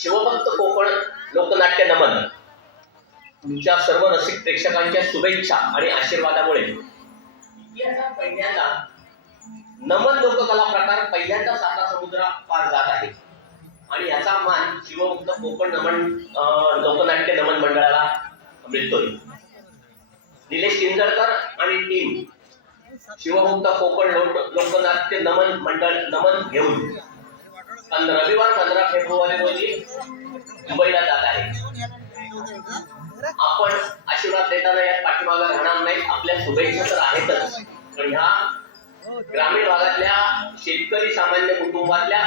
शिवभक्त कोकण लोकनाट्य नमन तुमच्या सर्व रसिक प्रेक्षकांच्या शुभेच्छा आणि आशीर्वादामुळे इतिहासात पहिल्यांदा नमन लोककला प्रकार पहिल्यांदा साता समुद्रा पार जात आहे आणि याचा मान शिवभक्त कोकण नमन लोकनाट्य नमन मंडळाला मिळतोय. निलेश किंजळकर आणि टीम शिवभक्त कोकण लोकनाट्य नमन मंडळ नमन घेऊन रविवार 15 फेब्रुवारी रोजी मुंबईला जात आहे. आपण आशीर्वाद देताना यात पाठीमागे राहणार नाही. आपल्या शुभेच्छा तर आहेतच, पण ह्या ग्रामीण भागातल्या शेतकरी सामान्य कुटुंबातल्या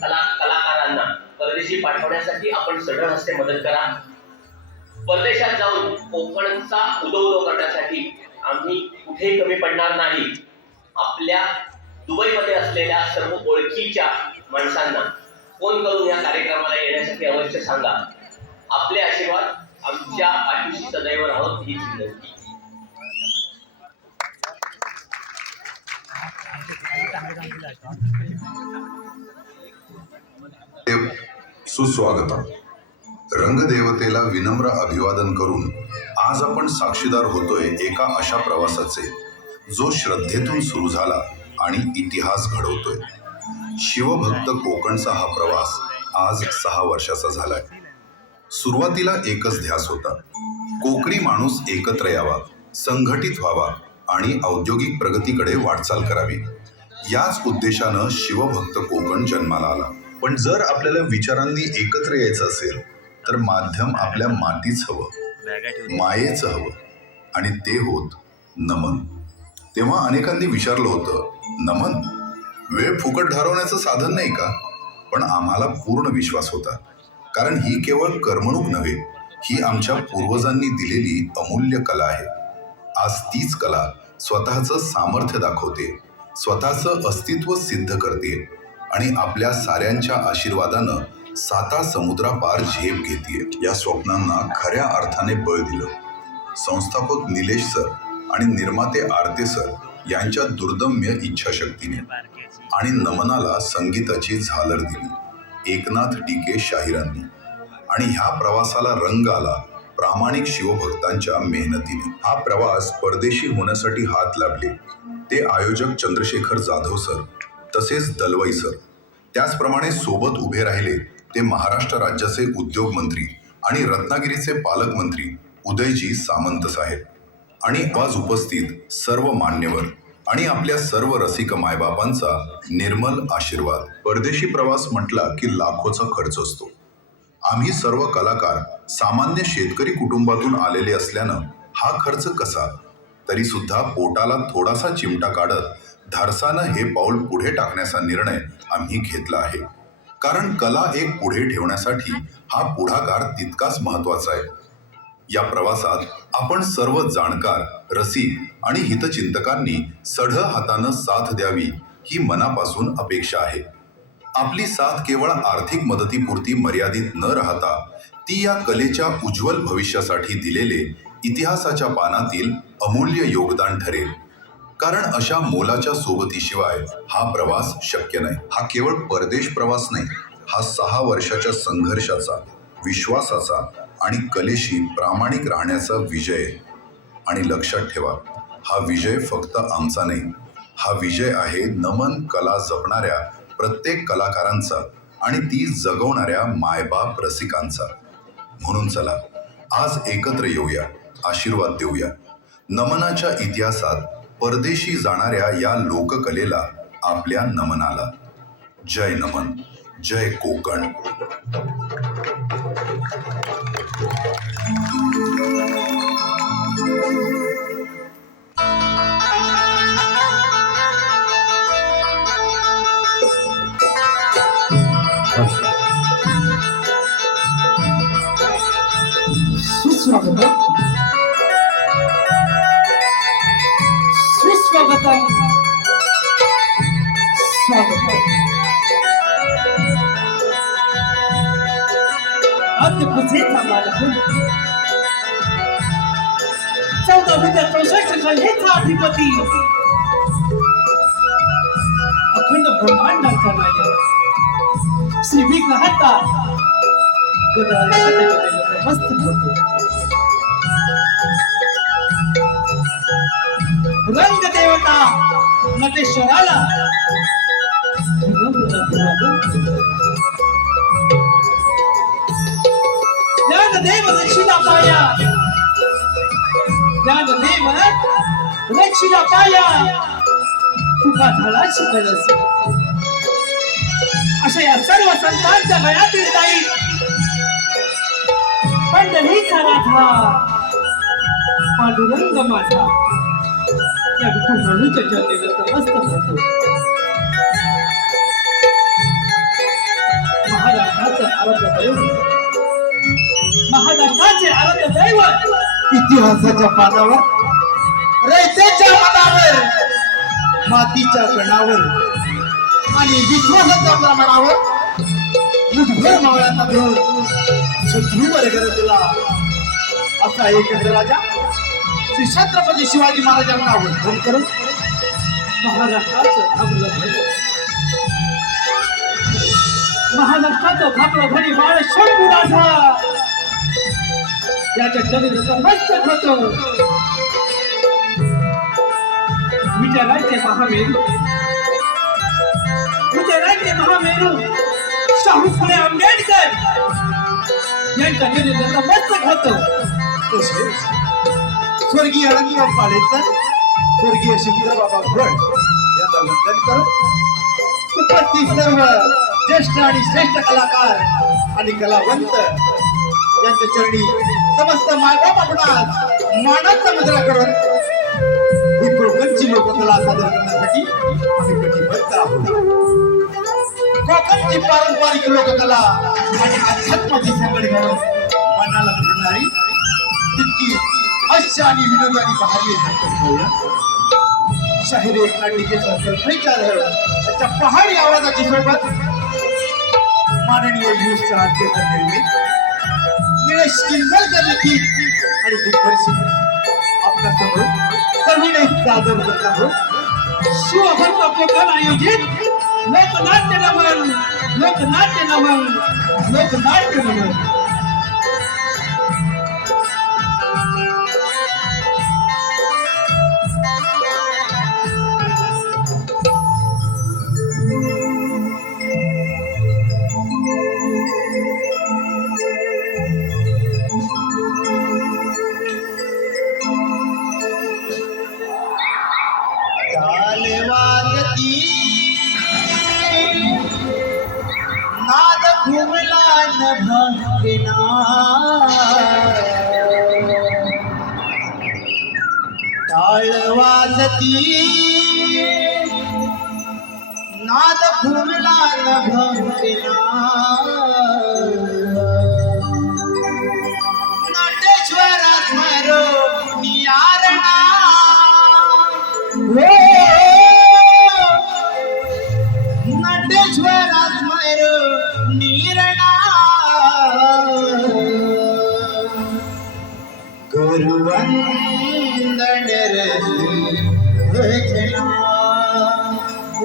कलाकारांना परदेशी पाठवण्यासाठी आपण सढळ हस्ते मदत करा. परदेशात जाऊन कोकणचा उदो करण्यासाठी आम्ही कुठेही कमी पडणार नाही. आपल्या दुबईमध्ये असलेल्या सर्व ओळखीच्या माणसांना फोन करून या कार्यक्रमाला येण्यासाठी अवश्य सांगा. आपले आशीर्वाद आमच्या पाठीशी सदैव राहत हीच विनंती. सुस्वागतम. रंगदेवतेला विनम्र अभिवादन करून आज आपण साक्षीदार होतोय एका अशा प्रवासाचे जो श्रद्धेतून सुरू झाला आणि इतिहास घडवतोय. शिवभक्त कोकणचा हा प्रवास आज 6 वर्षाचा झालाय. सुरुवातीला एकच ध्यास होता, कोकणी माणूस एकत्र यावा, संघटित व्हावा आणि औद्योगिक प्रगतीकडे वाटचाल करावी. याच उद्देशानं शिवभक्त कोकण जन्माला आला. पण जर आपल्याला विचारांनी एकत्र यायचं असेल तर माध्यम आपल्या मातीच हवं, मायेचं हवं, आणि ते होत नमन. तेव्हा अनेकांनी विचारलं होतं, नमन वेळ फुकट घालवण्याचं साधन नाही का? पण आम्हाला पूर्ण विश्वास होता, कारण ही केवळ करमणूक नव्हे, ही आमच्या पूर्वजांनी दिलेली अमूल्य कला आहे. आज तीच कला स्वतःचं सामर्थ्य दाखवते, स्वतःचं अस्तित्व सिद्ध करते आणि आपल्या साऱ्यांच्या आशीर्वादानं साता समुद्रापार झेप घेते. या स्वप्नांना खऱ्या अर्थाने बळ दिलं संस्थापक निलेश सर आणि निर्माते आरते सर यांच्या दुर्दम्य इच्छाशक्तीने, आणि नमनाला संगीताची झालर दिली एकनाथ डी.के. शाहिरांनी. आणि ह्या प्रवासाला रंग आला प्रामाणिक शिवभक्तांच्या मेहनतीने. हा प्रवास परदेशी होण्यासाठी हात लाभले ते आयोजक चंद्रशेखर जाधव सर, तसेच दलवाई सर. त्याचप्रमाणे सोबत उभे राहिले ते महाराष्ट्र राज्याचे उद्योग मंत्री आणि रत्नागिरीचे पालकमंत्री उदयजी सामंत साहेब, आणि आज उपस्थित सर्व मान्यवर आणि आपल्या सर्व रसिक मायबापांचा निर्मल आशीर्वाद. परदेशी प्रवास म्हटला की लाखोचा खर्च असतो. आम्ही सर्व कलाकार सामान्य शेतकरी कुटुंबातून आलेले असल्यानं हा खर्च कसा तरी सुद्धा पोटाला थोडासा चिमटा काढत धाडसानं हे पाऊल पुढे टाकण्याचा निर्णय आम्ही घेतला आहे. कारण कला एक पुढे ठेवण्यासाठी हा पुढाकार तितकाच महत्वाचा आहे. या प्रवासात आपण सर्व जाणकार, रसिक आणि हितचिंतकांनी सढळ हातानं साथ द्यावी ही मनापासून अपेक्षा आहे. आपली साथ केवळ आर्थिक मदतीपुरती मर्यादित न राहता ती या कलेच्या उज्ज्वल भविष्यासाठी दिलेले इतिहासाच्या पानातील अमूल्य योगदान ठरेल. कारण अशा मोलाच्या सोबतीशिवाय हा प्रवास शक्य नाही. हा केवळ परदेश प्रवास नाही, हा 6 वर्षाच्या संघर्षाचा, विश्वासाचा आणि कलेशी प्रामाणिक राहण्याचा विजय. आणि लक्षात ठेवा, हा विजय फक्त आमचा नाही, हा विजय आहे नमन कला जपणाऱ्या प्रत्येक कलाकारांचा आणि ती जगवणाऱ्या मायबाप रसिकांचा. म्हणून चला आज एकत्र येऊया, आशीर्वाद देऊया नमनाच्या इतिहासात परदेशी जाणाऱ्या या लोककलेला, आपल्या नमनाला. जय नमन, जय कोकण. सुस्वागतम सुस्वागतम स्वागतम. अद्भुतेचा मालकून 1464 खंडेचा अधिपती, अखंड ब्रह्मांडाचा नायक श्री विघ्नहर्ता मस्त होतो. रंग देवता नटेश्वराला ज्ञानदेव रक्षिला पाया, ज्ञानदेव रक्षिला पाया, तुका झाला शिकलस. अशा या सर्व संतांच्या गळ्यातील ताई पंढरीचा राधा पांडुरंग माझा या विठ्ठल म्हणूच्या चरणी नतमस्तक होतो. महाराष्ट्राचं आराध्य दैवत, महाराष्ट्राचे आराध्य दैवत, इतिहासाच्या पानावर, रयतेच्या मनावर, मातीच्या कणावर आणि विश्वासाच्या प्रमाणावर मुठभर मावळ्यांना घेऊन शत्रूवर गरजला असा एकच राजा श्री छत्रपती शिवाजी महाराजांना वंदन करून महाराष्ट्राचं थांबलं घडी, महाराष्ट्राचं थांबलं घडी बाळ शंभू राजा याच्या चरणी नतमस्तक होतो. विचारायचे महामेरू, विचारायचे महामेरू शाहू फुले आंबेडकर यांच्या चरणी नतमस्तक होतो. तसेच स्वर्गीय रंगराव पालेकर, स्वर्गीय शंकरबाबा घोड यांना वंदन करून उपस्थित सर्व ज्येष्ठ आणि श्रेष्ठ कलाकार आणि कलावंत यांच्या चरणी समस्त मायबाप आपणास मानाचा मुद्रा करून ही कोकणची लोककला सादर करण्यासाठी आम्ही कटिबद्ध आहोत. कोकणची पारंपरिक लोककला आणि अध्यात्माची संगड घालून मनाला भिडणारी तितकी हास्य आणि विनोदी आणि बहारी शाहिरी एकांकिकेचा कल्पनेचा त्याच्या पहाडी आवाजाची सोबत माननीय युथ राज्याचा निर्मित निलेश किंजळकर लिखित आणि दिग्दर्शित आपल्या समोर सविनय सादर करत आहोत. शिवभक्त कोकण आयोजित लोकनाट्य नमन, लोकनाट्य नमन, लोकनाट्य नमन. नाद घुमला न भांगना टाळ वाजती नाद घुमला न भांगना नटेश्वरा स्मरो नियारणा नटेश्वरा स्मरो निरणा गुरुवंदन रसी भजना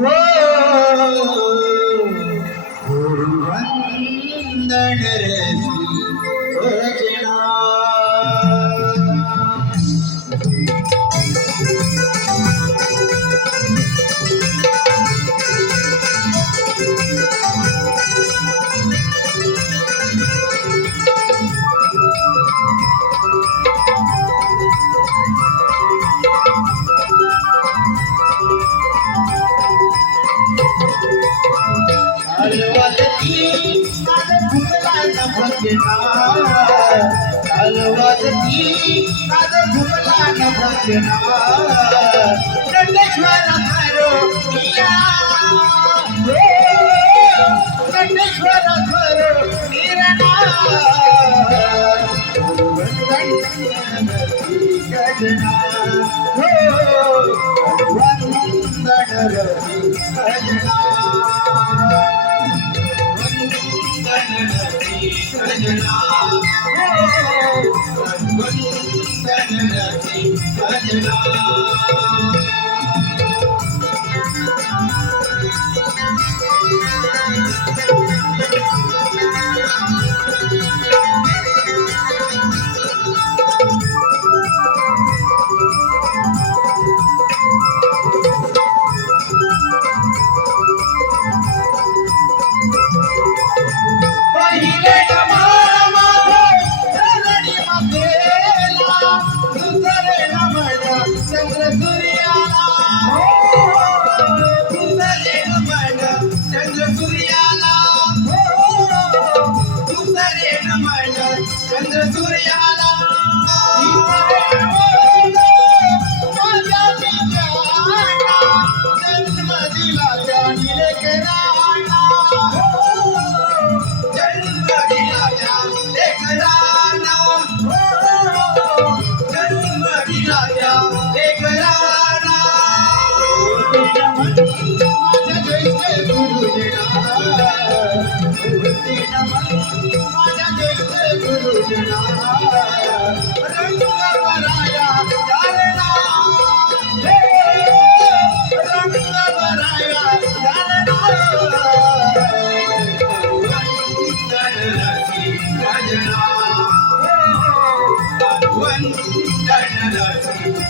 ओ गुरुवंदन रसी भजना अलवदती नाद घुमला न भजना अलवदती नाद घुमला न भजना नटेश्वर धरो निया नटेश्वर धरो निरणा गजना हो वंदन रसी भजना भजना भजना पहिले नमन धरणी मातेला दुसरे नमन चंद्र सूर्याला दुसरे नमन चंद्र सूर्याला दुसरे नमन चंद्र सूर्याला माझ्या पित्याला जन्म दिला त्या निलेकराला जन्म दिला त्या लेकराला जन्म दिला त्या लेकराला माझ्या ज्येष्ठ गुरुजना माझ्या ज्येष्ठ गुरुजना रंग बराया यारना रंग बराया यारना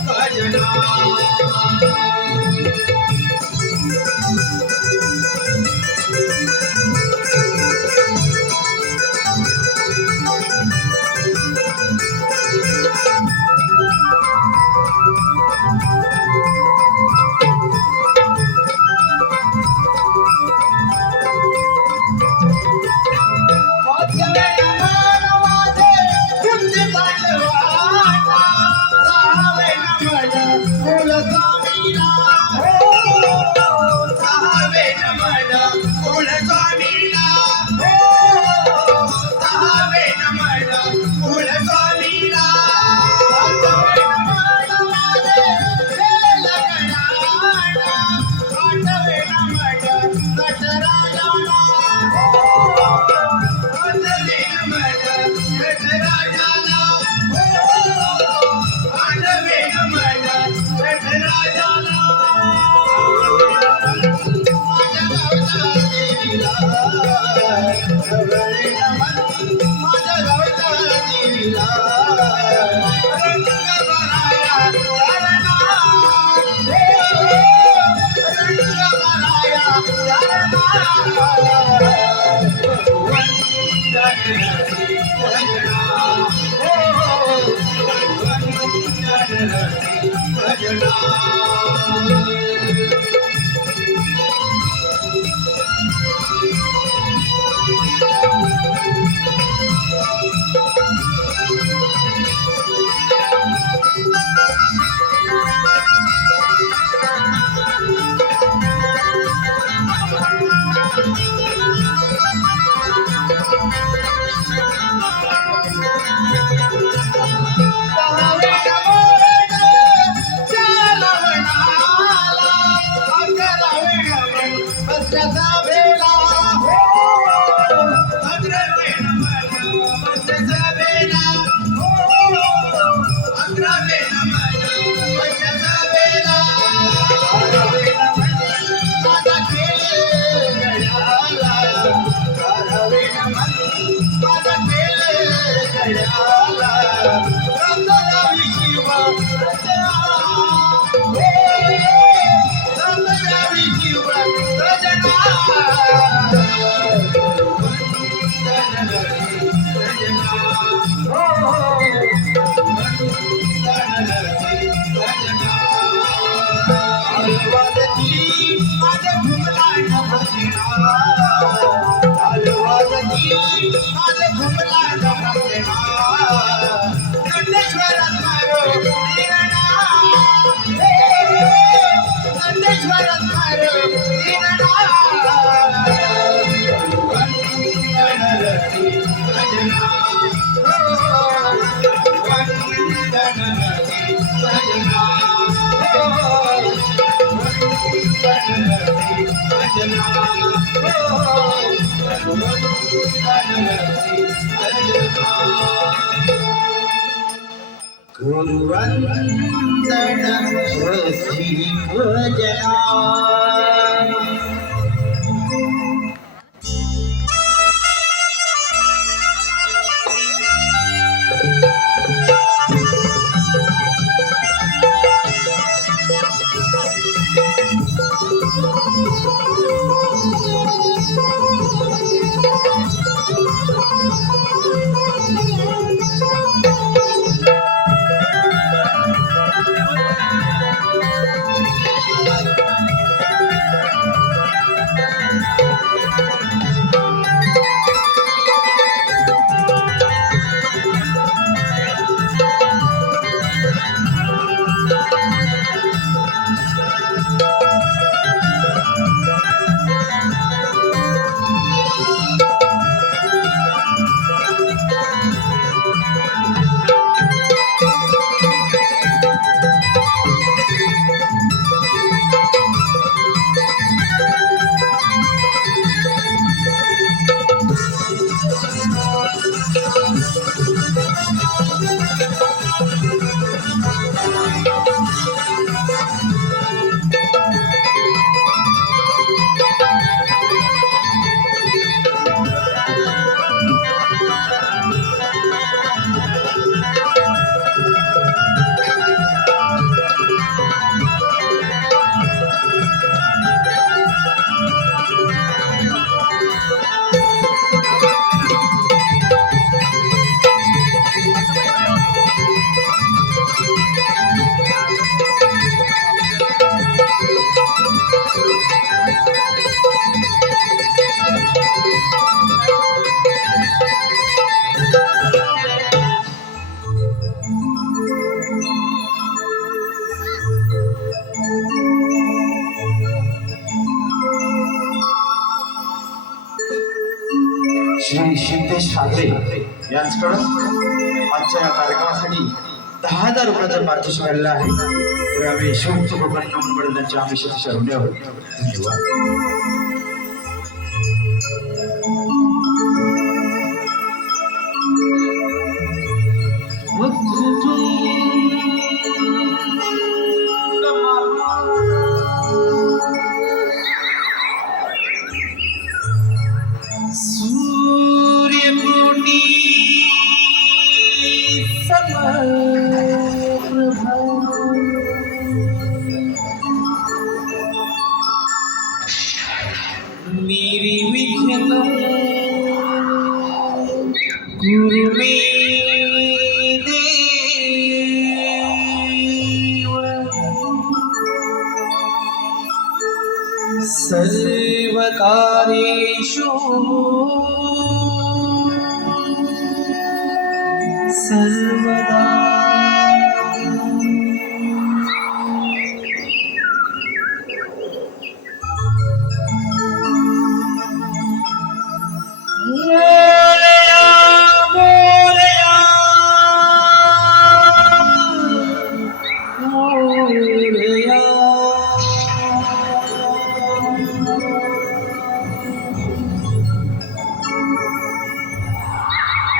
भजना वाजती माझ्या घुमला नभकेना ताल वाजती माझ्या घुमला नभकेना नंदेश्वरात मारो नीरणा नंदेश्वरात मारो नीरणा वंदनरती भजना वंदनरती भजना गुरुवंदन श्री भजना श्री सिद्धेश ठाकरे यांच्याकडून आजच्या या कार्यक्रमासाठी 10,000 रुपयाचा पारितोषिक आलेला आहे. तर आम्ही शिवमुक्त कोकण नमन त्यांच्या आम्ही शतशः ऋणी आहोत. धन्यवाद. सूर्यकोटी समप्रभा मेरी विघ्न गुरु मे देव सर्वकार्येषु सर्वदा मोरया मोरया मोरया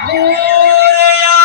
मोरया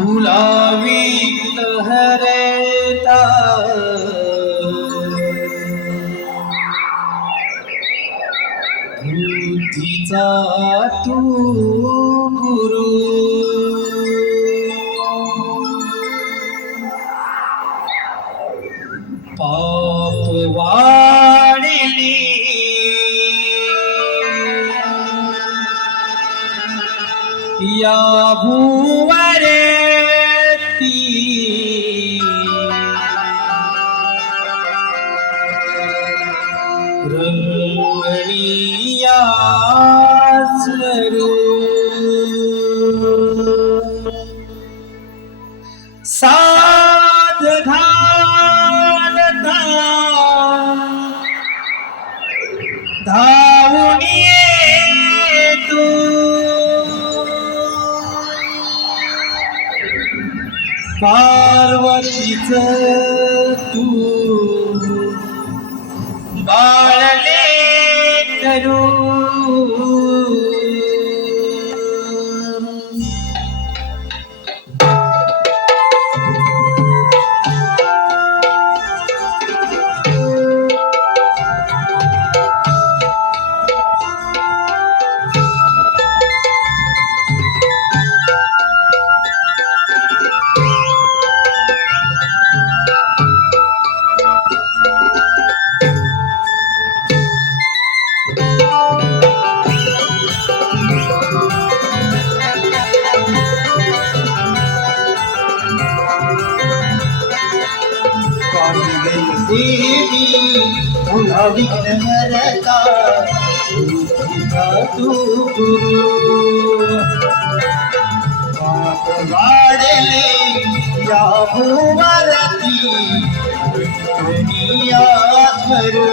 फुलावी लहरेता बुद्धीचा तू गुरु पाप वाढली या भुवरेती रंगणीया सरू साध घालता धावून ये तू पार्वतीच तू बाळले करू देवी तुला विघ्नहरता बुद्धीचा तू गुरु पाप वाढले या भुवरती रंगणीया स्मरू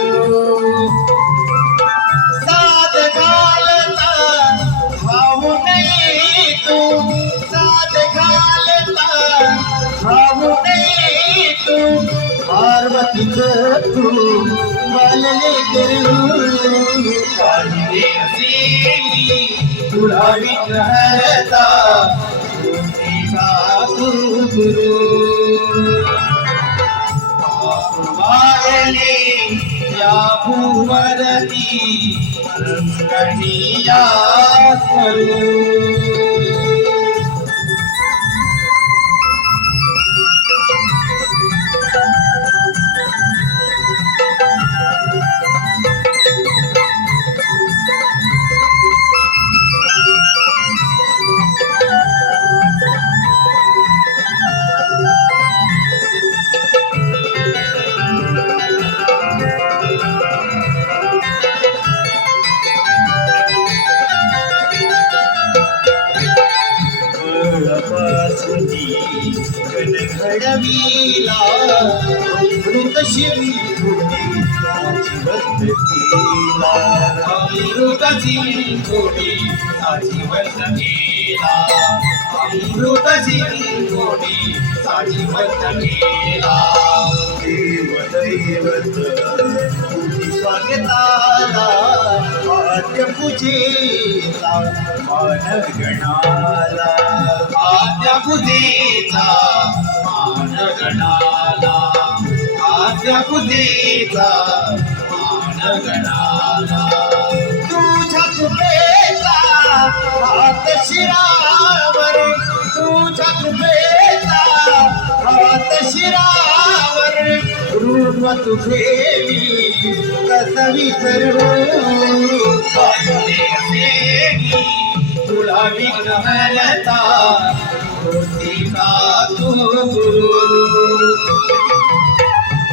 साध घालता धावू नये तू साध घालता धावू नये तू पार्वतीच तू बालले करू पाहिले असेली तुला विघ्नहरता बुद्धीचा तू गुरु पाप वाढले या भुवरती रंगणीया स्मरू घडवीला अमृत शिंपुटी अमृत शिंपुटी साजीवत केला अमृत शिंपुटी साजीवत केला देव दैवत स्वागताला आद्य पूजेचा मान गणाला आद्य पूजेचा मान गणाला आद्य पूजेचा मान गणाला तुझ्या कृपेचा हात शिरावर तुझ्या कृपेचा हात शिरावर रूप तुझे मी कसं विसरू तुला विघ्नहरता बुद्धीचा तू गुरु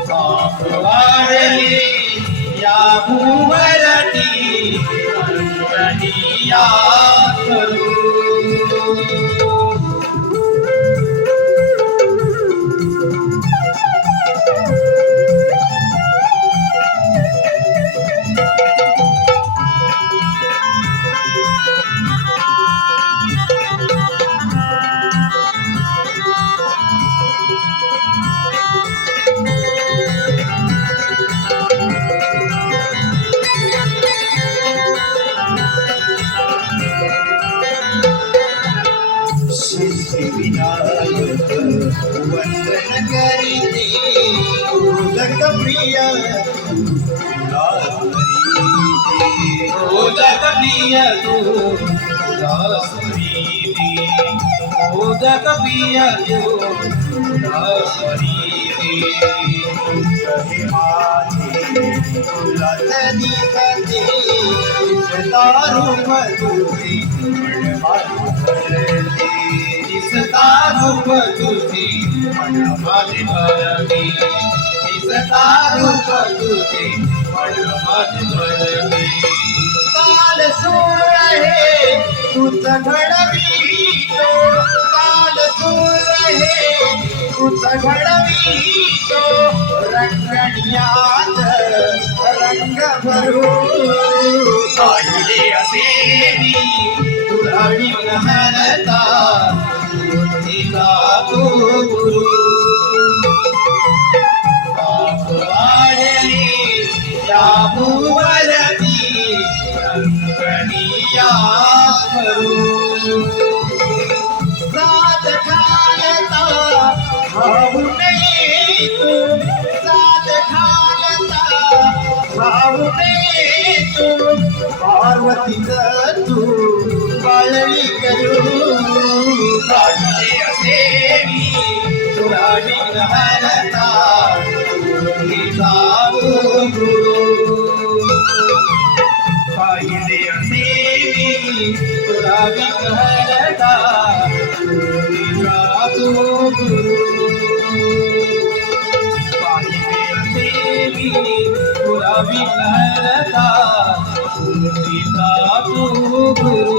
पाप वाढले या भुवरती रंगणीया करू सिद्धिविनायक वंदन करीते मोदक प्रिय तुला स्मरीते मोदक प्रिय तुला स्मरीते मोदक प्रिय तुला स्मरीते हे माझे तुलाच दिसते दिसता रूप तुझे मन माझे भरते दिसता रूप तुझे मन माझे भरते दिसता रूप तुझे मन माझे भरते काल सूर आहे तुझ घडवीतो काल सूर आहे तुझ घडवीतो रंगण्यात रंग भरू पाहिले असे तुला विघ्नहरता बुद्धीचा तो गुरु पाप वाढले या भुवरती रंगणीया करू सात घालता भाऊ नये तू सात घालता भाऊ नये तू पार्वतीच तू बाळली करू पाहिले असे तुला विघ्नहरता बुद्धीचा तो गुरु पाहिले असे तुला विघ्नहरता बुद्धीचा तो गुरु पाहिले असे तुला विघ्नहरता बुद्धीचा तो गुरु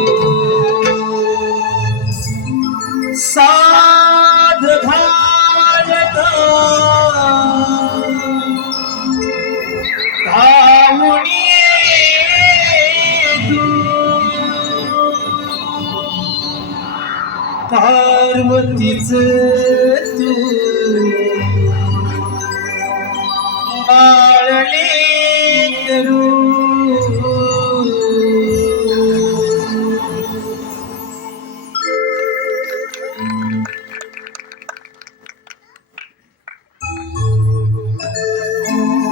साध घालता धावणी पार्वतीच तू बाळले करू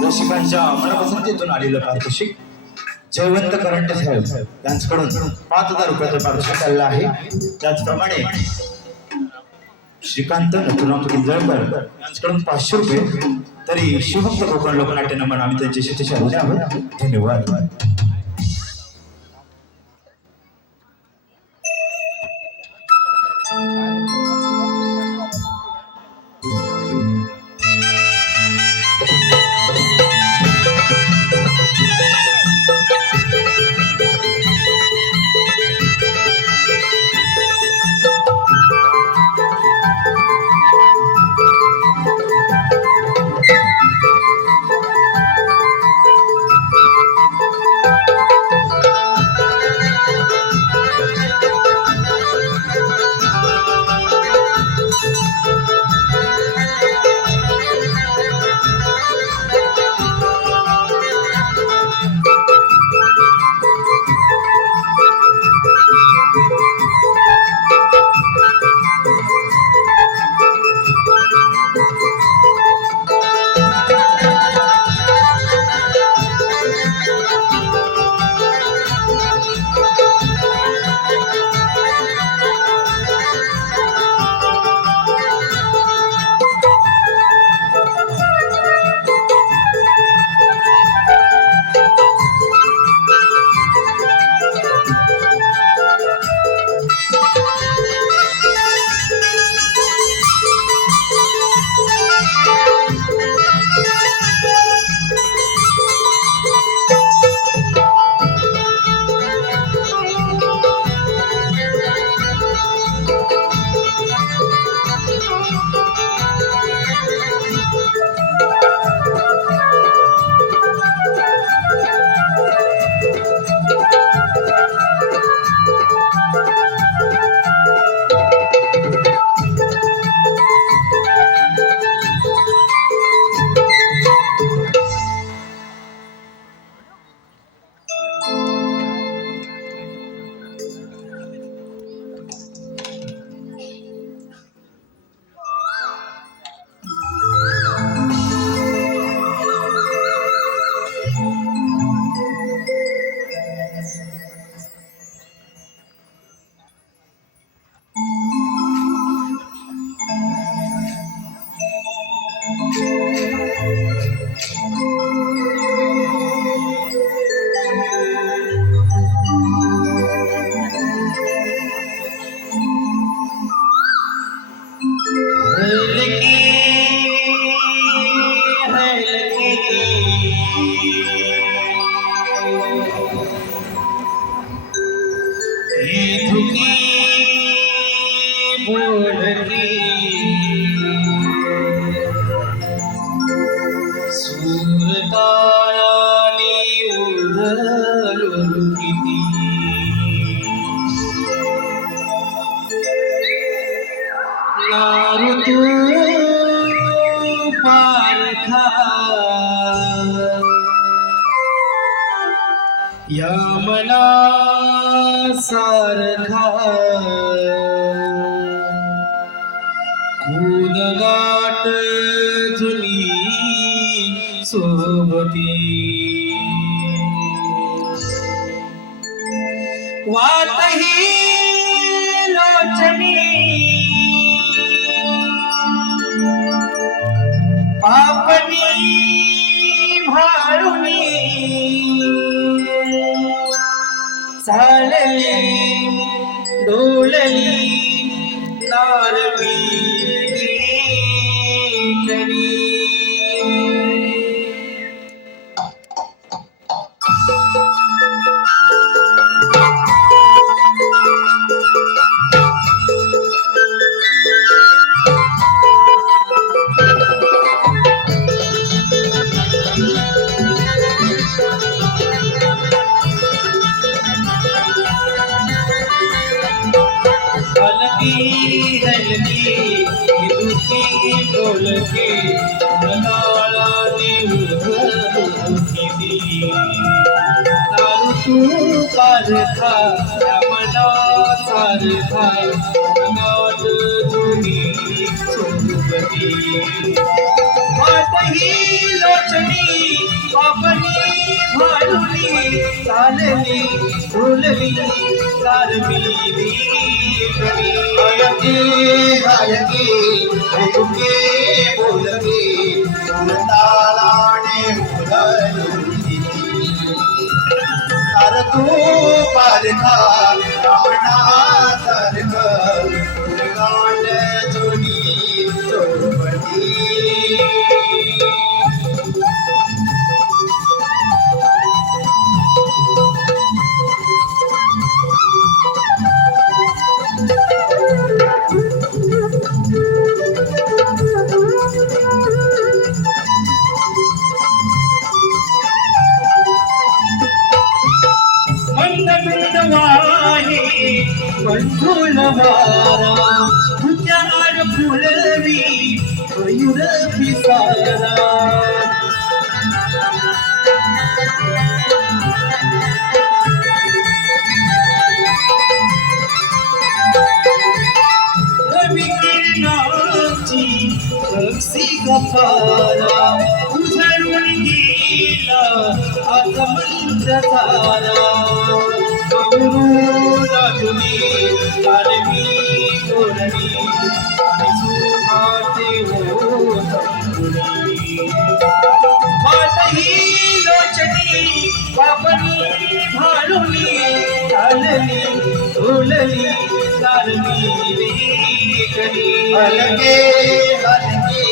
रसिकांच्या मनपसंतीतून आलेलं पारितोषिक जयवंत करंटे साहेब यांच्याकडून 5,000 रुपयाचं पारितोषिक आलेलं आहे. त्याचप्रमाणे श्रीकांत नथुराम किंजळकर यांच्याकडून 500 रुपये. तरी शिवभक्त कोकण लोकनाट्य नमन आम्ही त्यांचे शेतीशी आलेले आहोत. धन्यवाद. ऋतू पारखा या मना सारखा खून गाठ जुनी सोबती वाटही लोचनी पापनी भारुनी चालली डोलली नारवी हलकी दुखी बोलके नाला दारू तू पारखा मना सारखा नाट जुनी सोबती वाटही लोचनी पापनी भारुनी चालली डोलली कारमिली हलकी हलकी हुके बोलके तालाने उधळली तर तू पारखा रावणा सारख गाठ जुनी सोबती पंढूल वारा तुझ्या आड फुलवी मयूर पिसारा रवी किरणाची रक्षी गपारा उझळून गेला आता मंत्र तारा तुम्ही कारमी गोरणी आणि सुहाते हो वाटही लोचनी पापनी भारुनी चालली डोलली कारमी वेगणी हलके हलके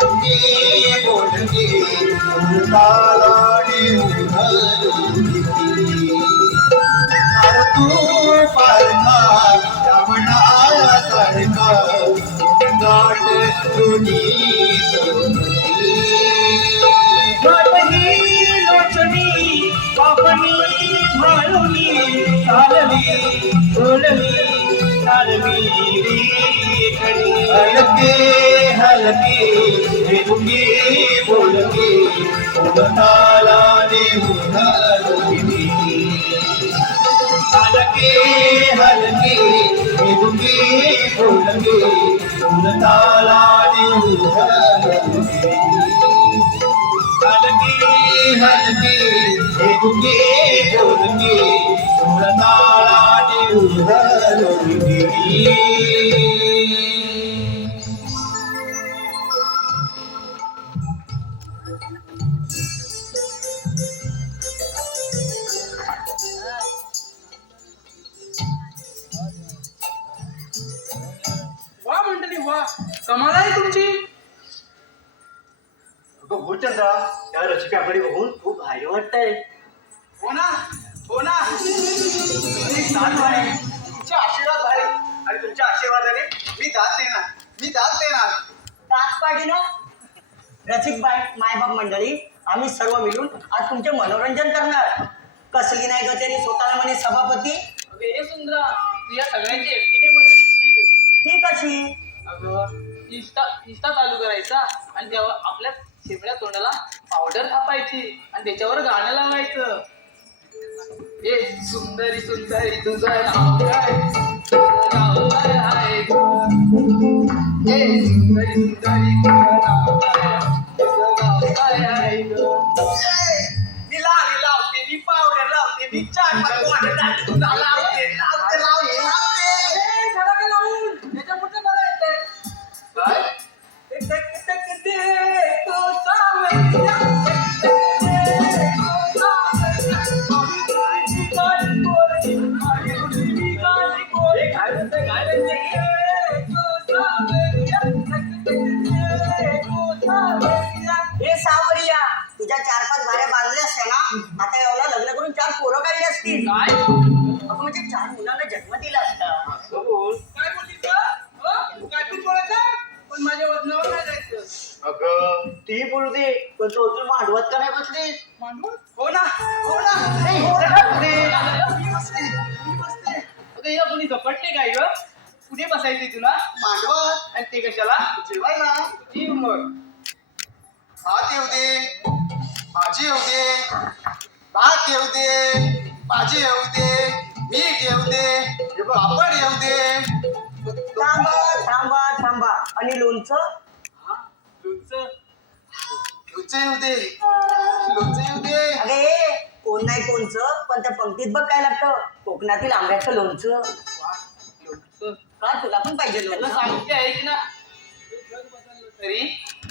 तुके बोलके तालाने उधळली तू पारखा रावणा सारखा गाठ जुनी सोबती वाटही लोचनी पापनी भारुनी चालली डोलली कारमी वेगणी हलके हलके तुके बोलके तालाने उधळली हलके हलके दुखे बोलके तालाने उधळली हलके हलके दुखे बोलके तालाने उधळली वा मंडळी वा कमाल आहे तुमची हो चंद्रा त्या रसिकाकडे बघून खूप भारी वाटतंय हो ना तुमच्या आशीर्वाद भारी आणि तुमच्या आशीर्वादाने मी दाद देणार तात्पाडीनं रसिक मायबाप मंडळी आम्ही सर्व मिळून आज तुमचे मनोरंजन करणार. कसली नाही ग त्यांनी स्वतःला म्हणे सभापती. अगे सुंदरा तू या सगळ्यांची एकटीने मदत केली. ती कशी? इंस्टा चालू करायचा आणि तेव्हा आपल्या शेपड्या तोंडाला पावडर थापायची आणि त्याच्यावर गाणं लावायचं. ए सुंदरी सुंदरी तुझं नाव काय, तुझं नाव काय आहे ग? ए सुंदरी सुंदरी तुझं नाव काय, तुझं नाव काय आहे ग? मी लावते मी पावडर लावते मी चार पाच वाटत लावते. झाला का लावून? याच्या पुढचं मला येतंय. काय हे सावरिया तुझ्या चार पाच भाऱ्या बांधल्या असत्या ना, आता एवढा लग्न करून चार पोरं काढली असतील. काय अगं म्हणजे चार मुलांना जन्म दिला असता. काय बोललीस का? काय पण बोलायचं पण माझ्या वजनावर नाही जायचं. अगं ती बोलू दे, पण तू अजून मांडवत का नाही बसली? मांडवं? हो ना हो ना. नाही, इकडे काय पुढे? मी बसते. अगं या कोणी झपटते काय ग? कुठे बसायची तुला? मांडवत आणि ते कशाला? जेवायला जीव मग. भात येऊ दे, भाजी येऊ दे, भात येऊ दे, भाजी येऊ दे, मीठ येऊ दे, पापड येऊ दे. थांबा थांबा थांबा. आणि लोणचं? हा, लोणचं. लोणचं येऊ दे, लोणचं येऊ दे. अगे कोण नाही कोणचं, पण त्या पंक्तीत बघ काय लागतं, कोकणातील आंब्याचं लोणचं. वा, लोणचं. का तुला पण पाहिजे तुला लोणचं? सांगते आहे की ना, हे जग बदललं तरी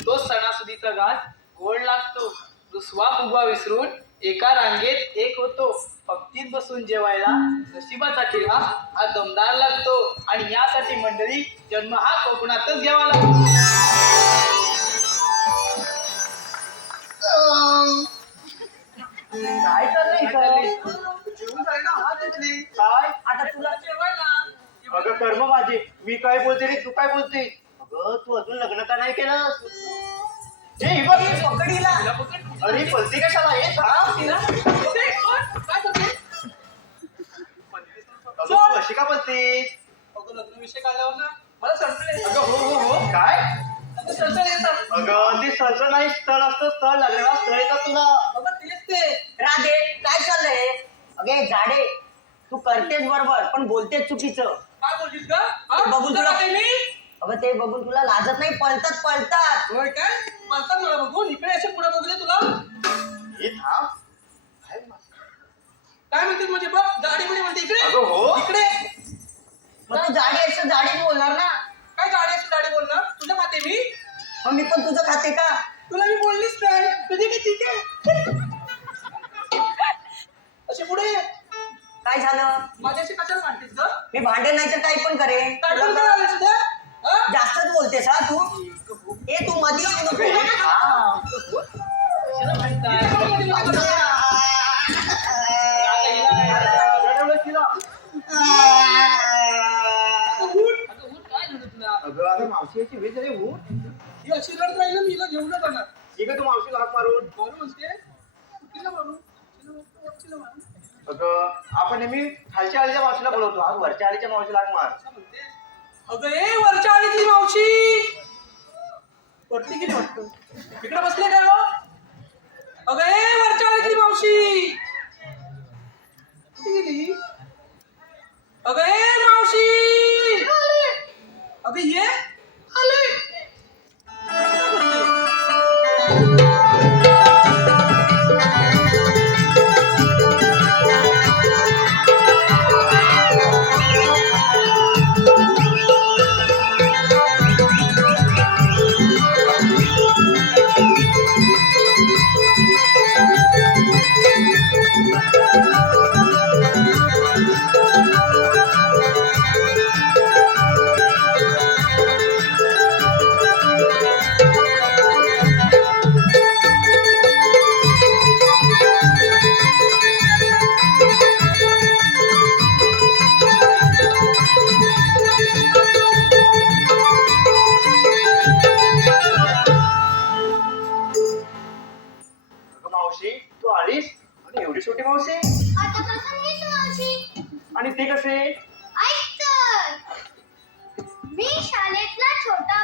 तो सणासुदीचा घास गोड लागतो. रुसवा फुगवा विसरून एका रांगेत एक होतो. पंक्तीत बसून जेवायला नशिबाचा किल्ला हा दमदार लागतो. आणि यासाठी मंडळी जन्म हा कोकणातच घ्यावा लागतो. काय चाललंय इथं? जेवून झाले ना, हात धुतले. काय? आता तुला जेवायला अगं कर्म माझे, मी काय बोलते रे, तू काय बोलते? अगं तू अजून लग्न का नाही केलं? हे ही बघ, पकडीला तिला पकड. अरे पलती कशाला हे थांब. तिला पकड. काय करते? अगं तू अशी का बोलतेस? अगं लग्न विषय काढल्यावर ना मला संपले. अगं हो काय? अगं सळसळ येतात. अगं ते सरसं नाही, स्थळ असतं, स्थळ लग्नाला स्थळ येतात तुला. अगं तेच ते. राधे काय चाललंय? अगे झाडे तू करतेस बरोबर पण बोलतेस चुकीचं. काय बोललीस का? हा? ते बघून तुला तुला काय मी? अगं ते बघून तुला लाजत नाही, पळतात पळतात. होय काय? बोलतात मला बघून. इकडे असे पुढे बघू दे तुला. हे थांब. काय म्हणते म्हणजे बघ गाडी बिडी म्हणते इकडे. अगं हो. इकडे. मग तू जाडी आहेस तर जाडीच बोलणार ना. काय गाडी अशी गाडी बोलणार? तुझं खाते मी. मग मी पण तुझं खाते का? तुला मी बोललीच नाही. तुझी काय ठीक आहे. अशी पुढे ये. काय झालं? माझ्याशी कशाला मानतेस ग? मी भांडे नाही तर काही पण करेन. काय पण करायला सुद्धा? हा? जास्तच बोलतेस हा तू. ए तू मध्ये येऊ नको. हा. कशाला म्हणताय? आता हिला नाही. रडवलं तिला. अगं उठ, काय झालं तुला? अगं आता मावशी याची वेळ झाली हो. ही अशी रडत राहिली ना, मी हिला घेऊन जाणार. ठीक आहे तू मावशी हाक मारून. मारू म्हणते. तिला मारू. तिला मारू. अगं आपण नेहमी खालच्या आळीच्या मावशीला बोलवतो, आज वरच्या आळीच्या मावशीला हाक मार. असं म्हणते. अगं ए वरच्या आळीतली मावशी. वरती गेली वाटतं. इकडे बसले काय हो? अगं ए वरच्या आळीतली मावशी. कुठे गेली? अगं ए मावशी. अगं ये. आले. मावशी तू आलीस आणि एवढी छोटी मावशी आतापासून मीच मावशी. आणि ते कसे? ऐक तर, मी शाळेतला छोटा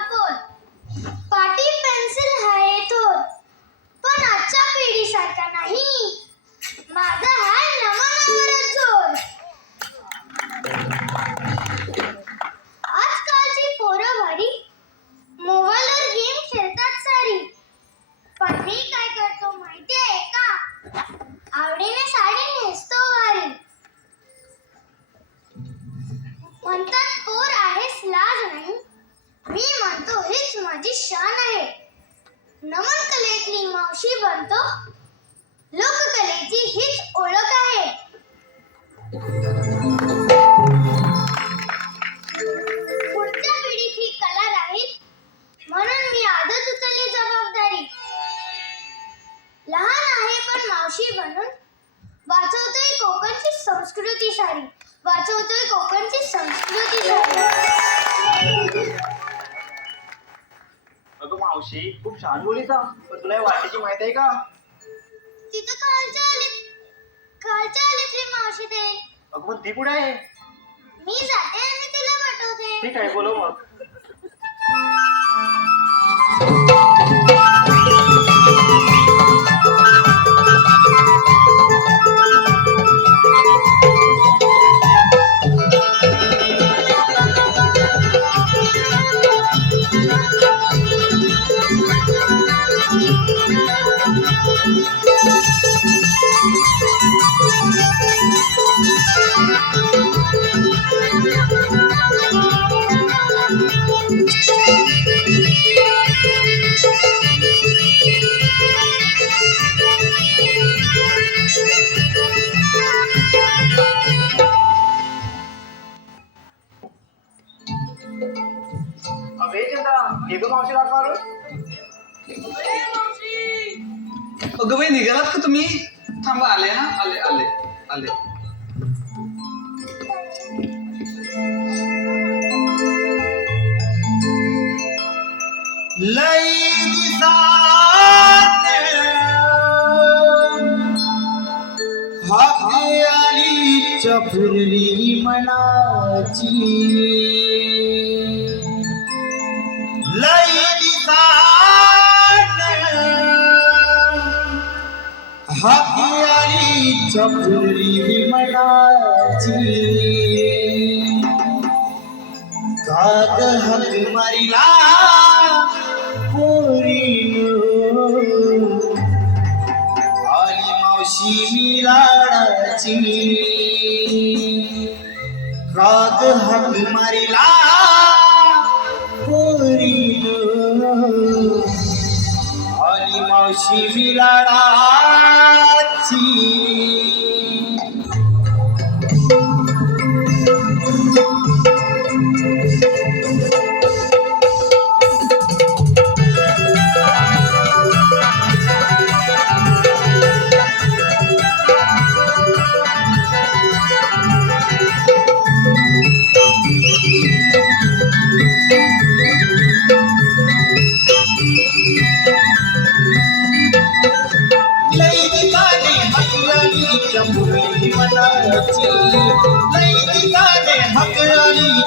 मावशी बनतो. लोककलेची हीच ओळख आहे. पुढच्या पिढीत ही कला राहील म्हणून मी आजच उचलली जबाबदारी. लहान आहे पण मावशी बनून वाचवतोय कोकणची संस्कृती सारी. वाचवतोय कोकणची संस्कृती सारी. अगं मावशी खूप छान बोलीचा, पण तुला या वाटेची माहिती आहे का? तिथं खालच्या आलीतली मावशी ते. अगं पण ती कुठे आहे? मी जाते आणि तिला पाठवते. ठीक आहे, बोलव मग. अबे चंदा, ये गं मावशी दाखवा. अगं बाई निघालात का तुम्ही? थांबा, आले ना, आले आले आले. लई दिसाने हाके आली चपुरली मनाची. लई दिसाने हाके आली चपुरली मनाची. काग हक मारिला पोरीनो आली मावशी मी लाडाची. काग हक मारिला पोरीनो आली मावशी मी लाडाची.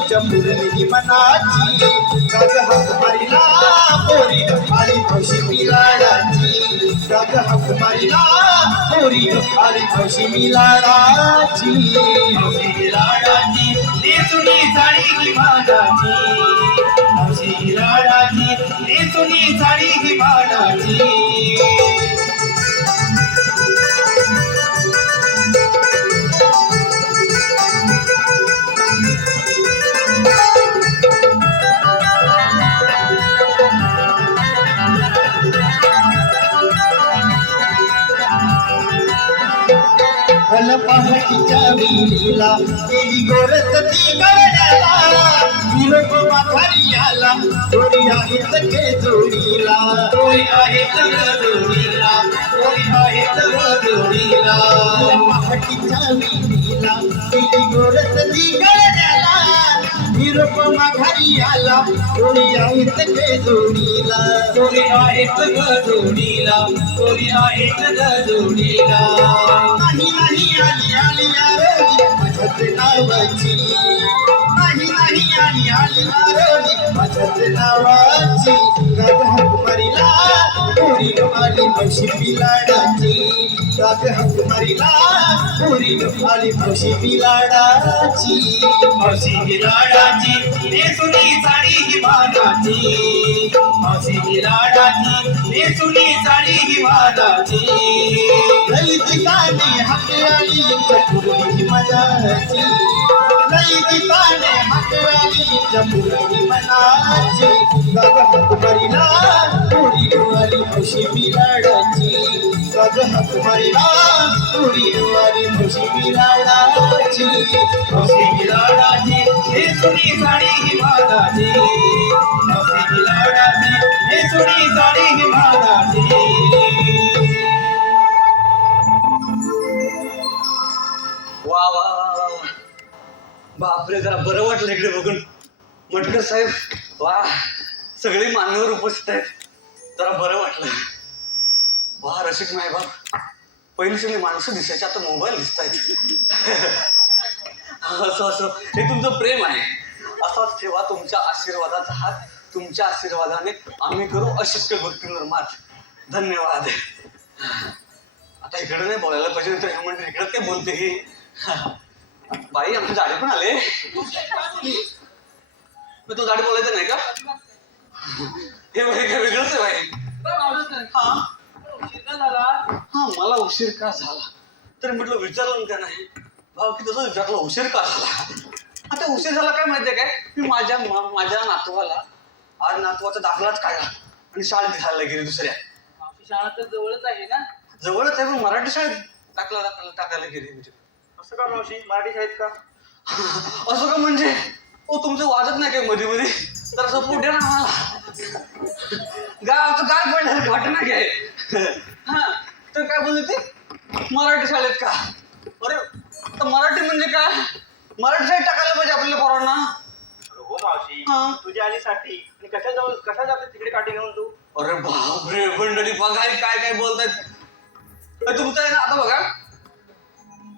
चपुरली मनाची. काग हक मारिला पोरीनो आली मावशी मी लाडाची. काग हक मारिला पोरीनो आली मावशी मी लाडाची. मावशी लाडाची नेसुनी साडी ही मानाची. मावशी लाडाची नेसुनी साडी ही मानाची. पहाटीच्या विहिरीला गेली गोरत ती गड्याला. विलोप माघारी आला दोरी आहेत गे जोडीला. दोरी आहेत ग जोडीला. दोरी आहेत ग जोडीला. पहाटीच्या विहिरीला गेली गोरत ती गड्याला. विलोप माघारी आला दोरी आहेत गे जोडीला. दोरी आहेत ग जोडीला. दोरी आहेत ग जोडीला. नाही नाही आली आली आरोली माझ्याच नावाची. नाही नाही आली आली आरोली माझ्याच नावाची. काग हक मारिला पोरीनो आली मावशी मी लाडाची. काग हक मारिला पोरीनो आली मावशी मी लाडाची. मावशी मी लाडाची नेसुनी साडी ही मानाची. मावशी मी लाडाची नेसुनी साडी ही मानाची. लई दिसाने हक आली चपुरली मनाची. लई दिसाने हक आली चपुरली मनाची. काग हक मारिला पोरीनो वारी खुशी बिराडाची राज हात मारिला उडी वारी खुशी बिराडाची खुशी बिराडाची हे सुनी साडी ही मागाची खुशी बिराडाची हे सुनी साडी ही मागाची वा वा वा वा वा. बापरे जरा बरं वाटलं इकडे बघून मटकर साहेब वा सगळे मान्यवर उपस्थित आहेत जरा बरं वाटलं वा रसिक मायबाप पहिली सगळी माणसं दिसायची आता मोबाईल दिसत आहेत असं असं हे तुमचं प्रेम आहे असाच ठेवा तुमच्या आशीर्वादाचा हात तुमच्या आशीर्वादाने आम्ही करू अशक्य गोष्टींवर मात धन्यवाद आता इकडे नाही बोलायला पाहिजे तर म्हणजे इकडे काय बोलते ही बाई आमची गाडी पण आले मग तू गाडी बोलायचं नाही का हे बाई काय वेगळंच आहे बाई हा मला उशीर का झाला तर म्हटलं विचारलं का नाही भाऊ की तसं विचारलं उशीर का झाला आता उशीर झाला काय माहितीये काय मी माझ्या नातवाला आज नातवाचा दाखलाच काढला आणि शाळेत घालायला गेली दुसऱ्या शाळा तर जवळच आहे ना जवळच आहे पण मराठी शाळेत टाकायला गेली म्हणजे असं का मावशी मराठी शाळेत का असं का म्हणजे ओ तुमचं वाजत नाही काय मध्ये मध्ये तर असं पुढे ना मला गावाचं काय पडलं घटना काय हा तर काय बोलले ते मराठी शाळेत का अरे तर मराठी म्हणजे काय मराठी शाळेत टाकायला पाहिजे आपल्या पोरांना हो मावशी हा. तुझ्या आलीसाठी आणि कशा जाते तिकडे काठी घेऊन तू अरे बापरे मंडळी बघा काय काय बोलतायत तुमचं आहे ना आता बघा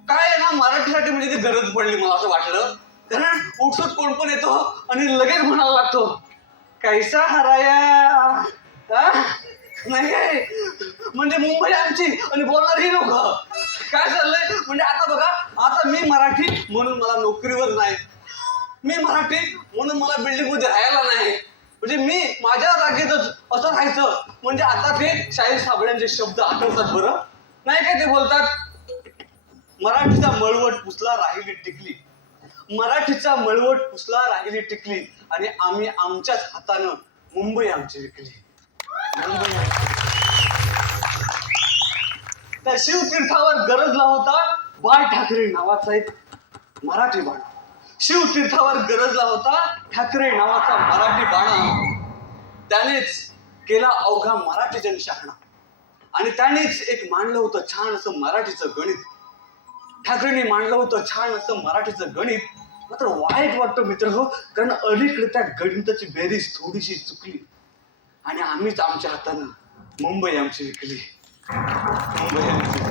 काय आहे ना मराठीसाठी म्हणजे ती गरज पडली मला असं वाटलं कारण उठसूट कोण पण येतो आणि लगेच म्हणायला लागतो कैसा हराया नाही काय म्हणजे मुंबई आमची आणि बोलणार ही लोक काय चाललंय म्हणजे आता बघा आता मी मराठी म्हणून मला नोकरीवर नाही मी मराठी म्हणून मला बिल्डिंग मध्ये राहायला नाही म्हणजे मी माझ्या जागेतच असं राहायचं म्हणजे आता ते शाहीर साबळ्यांचे शब्द आठवतात बरं नाही काय ते बोलतात मराठीचा मळवट पुसला राहिली टिकली मराठीचा मळवट पुसला राहिली टिकली आणि आम्ही आमच्याच हातानं मुंबई आमची विकली त्या शिवतीर्थावर गरजला होता बाळ ठाकरे नावाचा एक मराठी बाणा शिवतीर्थावर गरजला होता ठाकरे नावाचा मराठी बाणा त्यानेच केला अवघा मराठी जनशहाणा आणि त्यानेच एक मांडलं होतं छान असं मराठीचं गणित ठाकरेंनी मांडलं होतं छान असं मराठीचं गणित मात्र वाईट वाटतं मित्र हो कारण अलीकडे त्या गणिताची बेरीज थोडीशी चुकली आणि आम्हीच आमच्या हातानं मुंबई आमची विकली मुंबई आमची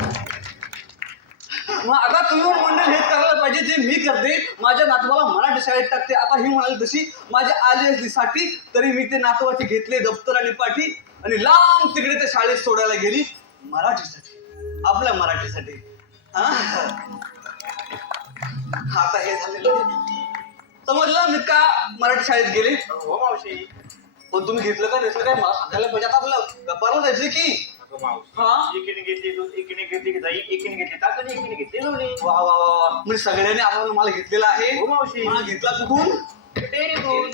मग आता तुम्ही मंडळ हेच करायला पाहिजे जे मी करते माझ्या नातवाला मराठी शाळेत टाकते आता ही म्हणाली तशी माझ्या आली असली साठी तरी मी ते नातवाचे घेतले दप्तर आणि पाठी आणि लांब तिकडे त्या शाळेत सोडायला गेली मराठीसाठी आपल्या मराठीसाठी आता हे झालेलं समजलं मी का मराठी शाळेत गेले हो मावशी पण तुम्ही घेतलं का घेतलं काय मला सांगायला पाहिजे आता आपल्याला व्यापारला जायचं की हा एकीने घेतली की जाई एकीने घेतली ताकद एकीने घेतली नवली वा वा वा वा म्हणजे सगळ्यांनी आपल्याला मला घेतलेला आहे हो मावशी मला घेतला कुठून टेरीतून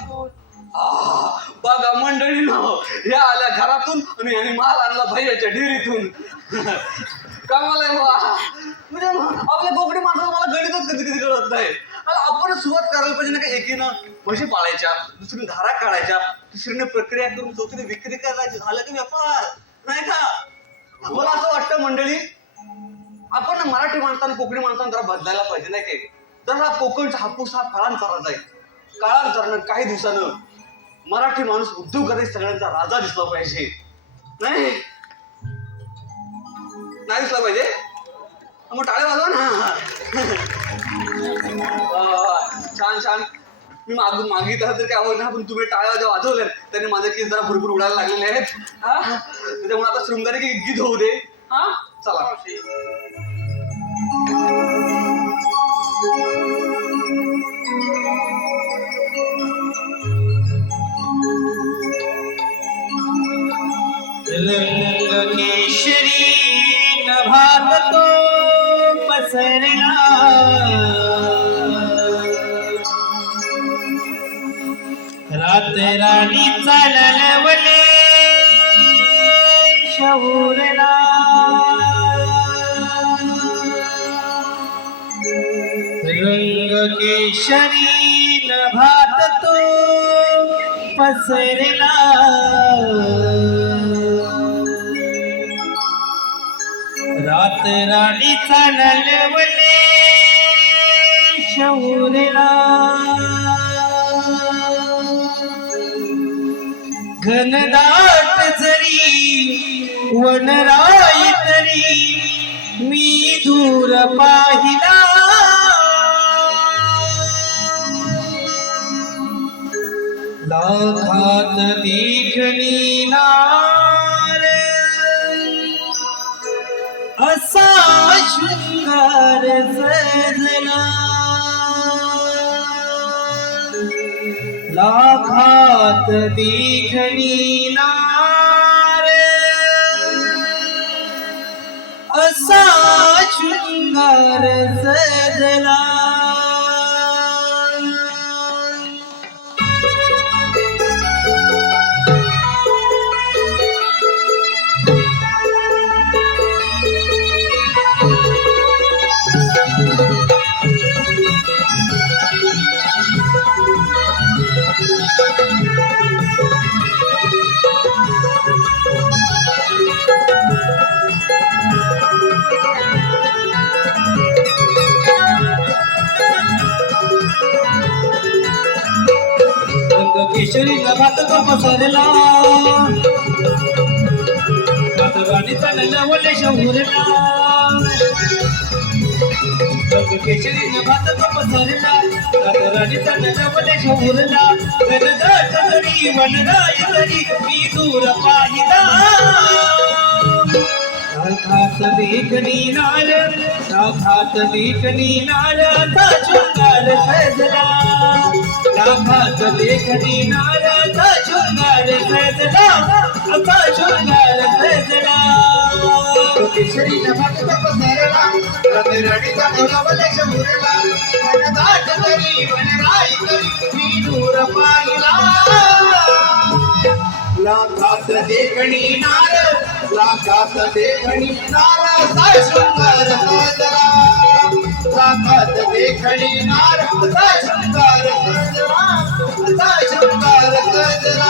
बघा मंडळी न ह्या आल्या घरातून आणि यांनी माल आणला भैयाच्या डेअरीतून कामाला म्हणजे आपल्या बोकडी माणसाला मला गणितच कधी कधी कळत नाही आपण सुरुवात करायला पाहिजे ना का एकीनं म्हशी पाळायच्या दुसरीने धारा काढायच्या तिसरीने प्रक्रिया करून चौथीने विक्री करायची झालं की व्यापार नाही का मला असं वाटतं मंडळी आपण ना मराठी माणसानं कोकणी माणसानं जरा बदलायला पाहिजे नाही काय तर हा कोकणचा हापूस हा फळांचा राजा आहे काळांतरानं काही दिवसानं मराठी माणूस उद्योगकारी सगळ्यांचा राजा दिसला पाहिजे नाही नाही दिसला पाहिजे मग टाळे वाजवा ना छान छान मी मागितलं तर काय आवड ना पण तुम्ही टाळ्या वाजवल्या त्याने माझे केस जरा भरपूर उडायला लागलेले आहेत हा त्याच्यामुळे आता शृंगारी गीत होऊ दे हा चला रंग केशरी नभात तो पसरला रात राणी चालवले शौरला रंग केशरी नभात तो पसरला रात राणीचा नलवले शौरला घनदाट जरी वनराय तरी मी दूर पाहिला लाखात देखणी नार असा शृंगार सजला लाखात देखणी नार असा शृंगार सजला केशरी नभात तो पसरला रातराणीचा नलवले शौरला केशरी नभात तो पसरला रातराणीचा नलवले शौरला घनदाट जरी वनराय तरी मी दूर पाहिला लाखात देखणी नार लाखात देखणी नार असा शृंगार सजला लाखात देखणी नार असा शृंगार सजला असा शृंगार सजला केशरी नभात तो पसरला रातराणीचा नलवले शौरला घनदाट जरी वनराई तरी मी दूर पाहिला लाखात देखणी नार लाखात देखणी नार असा शृंगार सजला लाखात देखणी नार असा शृंगार सजला असा शृंगार सजला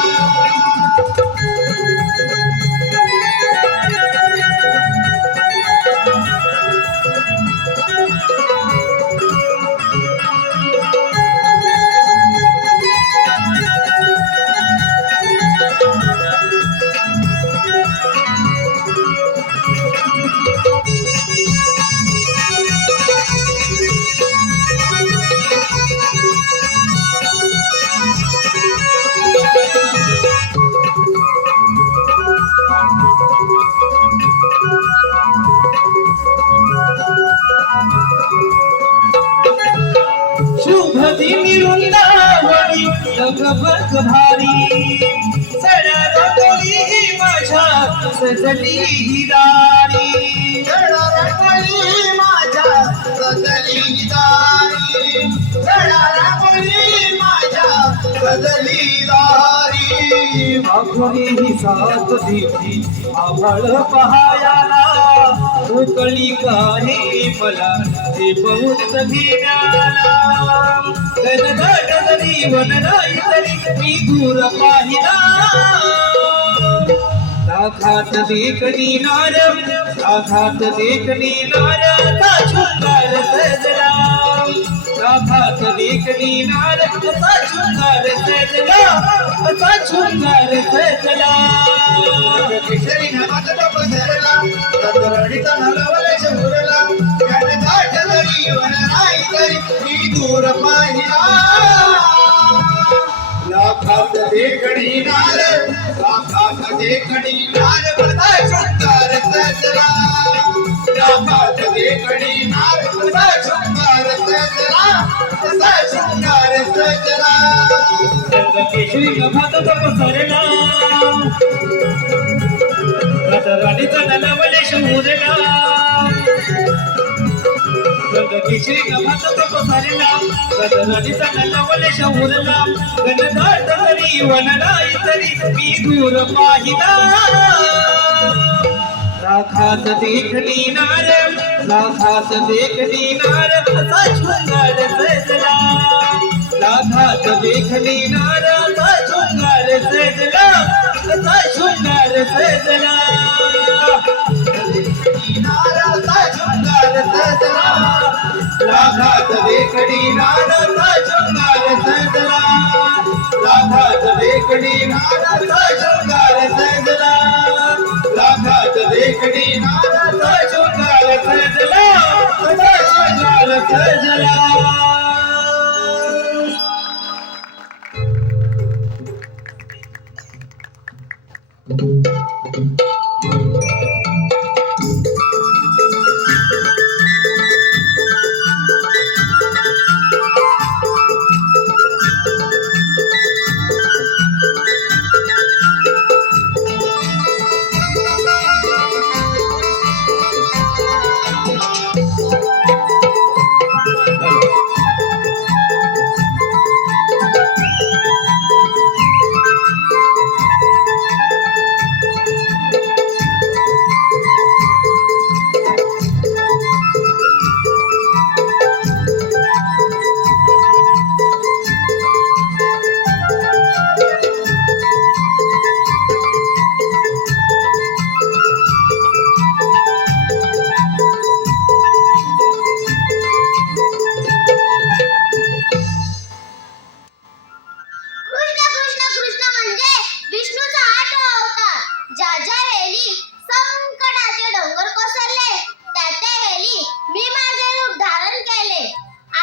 शुभ दिनी वृंदावनी लगबग भारी सडा रंगोली ही माझ्या सजली ही दारी रंगोली माझ्या सजली दारी रंगोली माझ्या सजली दारी मागुरी ही साथ देती आवळ पहायाला उकळी काहे मला हे बहुत घेण्याला घनदाट जरी वनराई तरी मी दूर पाहिला लाखात देखणी नार लाखात देखणी नार असा शृंगार सजला लाखात देखणी नार असा शृंगार सजला असा शृंगार सजला केशरी नभात तो पसरला रातराणीचा नलवले शौरला घनदाट जरी वनराई तरी मी दूर पाहिला लाखात देखणी नार लाखात देखणी नार असा शृंगार सजला लाखात देखणी नार असा शृंगार सजला असा शृंगार सजला केशरी नभात तो पसरला रातराणीचा नलवले शौरला केशरी नभात तो पसरला रातराणीचा नलवले शौरला घनदाट जरी वनराई तरी मी दूर पाहिला लाखात देखणी नार, लाखात देखणी नार, असा शृंगार सजला. लाखात देखणी नार, असा शृंगार सजला, असा शृंगार सजला. नार असा शृंगार सजला. लाखात देखणी नार, असा शृंगार सजला. लाखात देखणी नार, असा शृंगार सजला. लाखात देखणी नाराचा शृंगार सजला, असा शृंगार सजला. कृष्ण कृष्ण कृष्ण म्हणजे विष्णूचा 8वा अवतार. ज्या ज्या वेळी संकटाचे डोंगर कोसळले त्या त्या वेळी मी माझे रूप धारण केले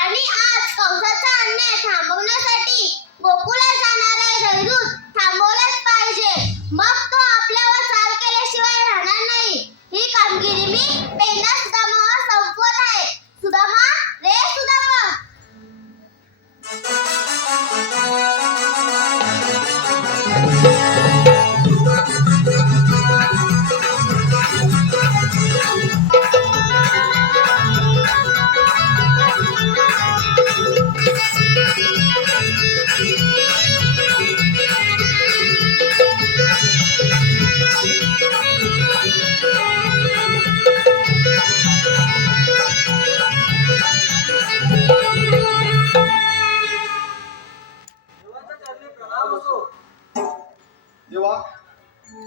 आणि आज कंसाचा अन्याय थांबवण्यासाठी गोकुळात जाणारे दैदूत थांबवलेच पाहिजे. मग तो आपल्यावर चाल केल्याशिवाय राहणार नाही. ही कामगिरी मी पेंडा सुदामावर संपवत आहे. सुदामा रे सुदामा. देवा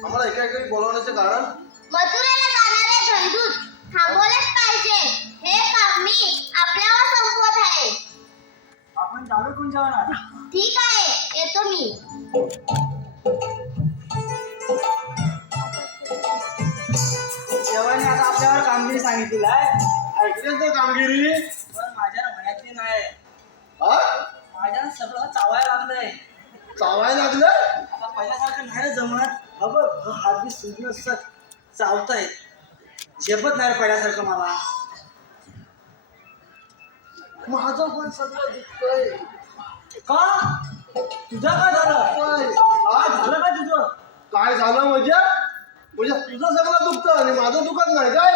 आम्हाला एका एकाने बोलवण्याचं कारण मथुरेला जाणारे दैदूत थांबवलेच पाहिजे. हे काम मी आपल्यावर संपवत आहे. आपण जावे कुंजवणार. ठीक आहे, येतो मी. देवाने आता आपल्यावर कामगिरी सांगितलेली आहे. ऐकलेच ना कामगिरी. पण माझ्या मनातली नाही. हा माझ्या सगळं चावायला लागलंय. चावाय लागलं. आता पहिल्यासारखं नाही रे जमत. बघ हात बी सुजणं चावतंय. झेपत नाही रे पहिल्यासारखं मला. माझं पण सगळं दुखतंय. का तुझं काय झालं? काय झालं काय तुझं? काय झालं म्हणजे तुझं सगळं दुखतं आणि माझं दुखत नाही काय?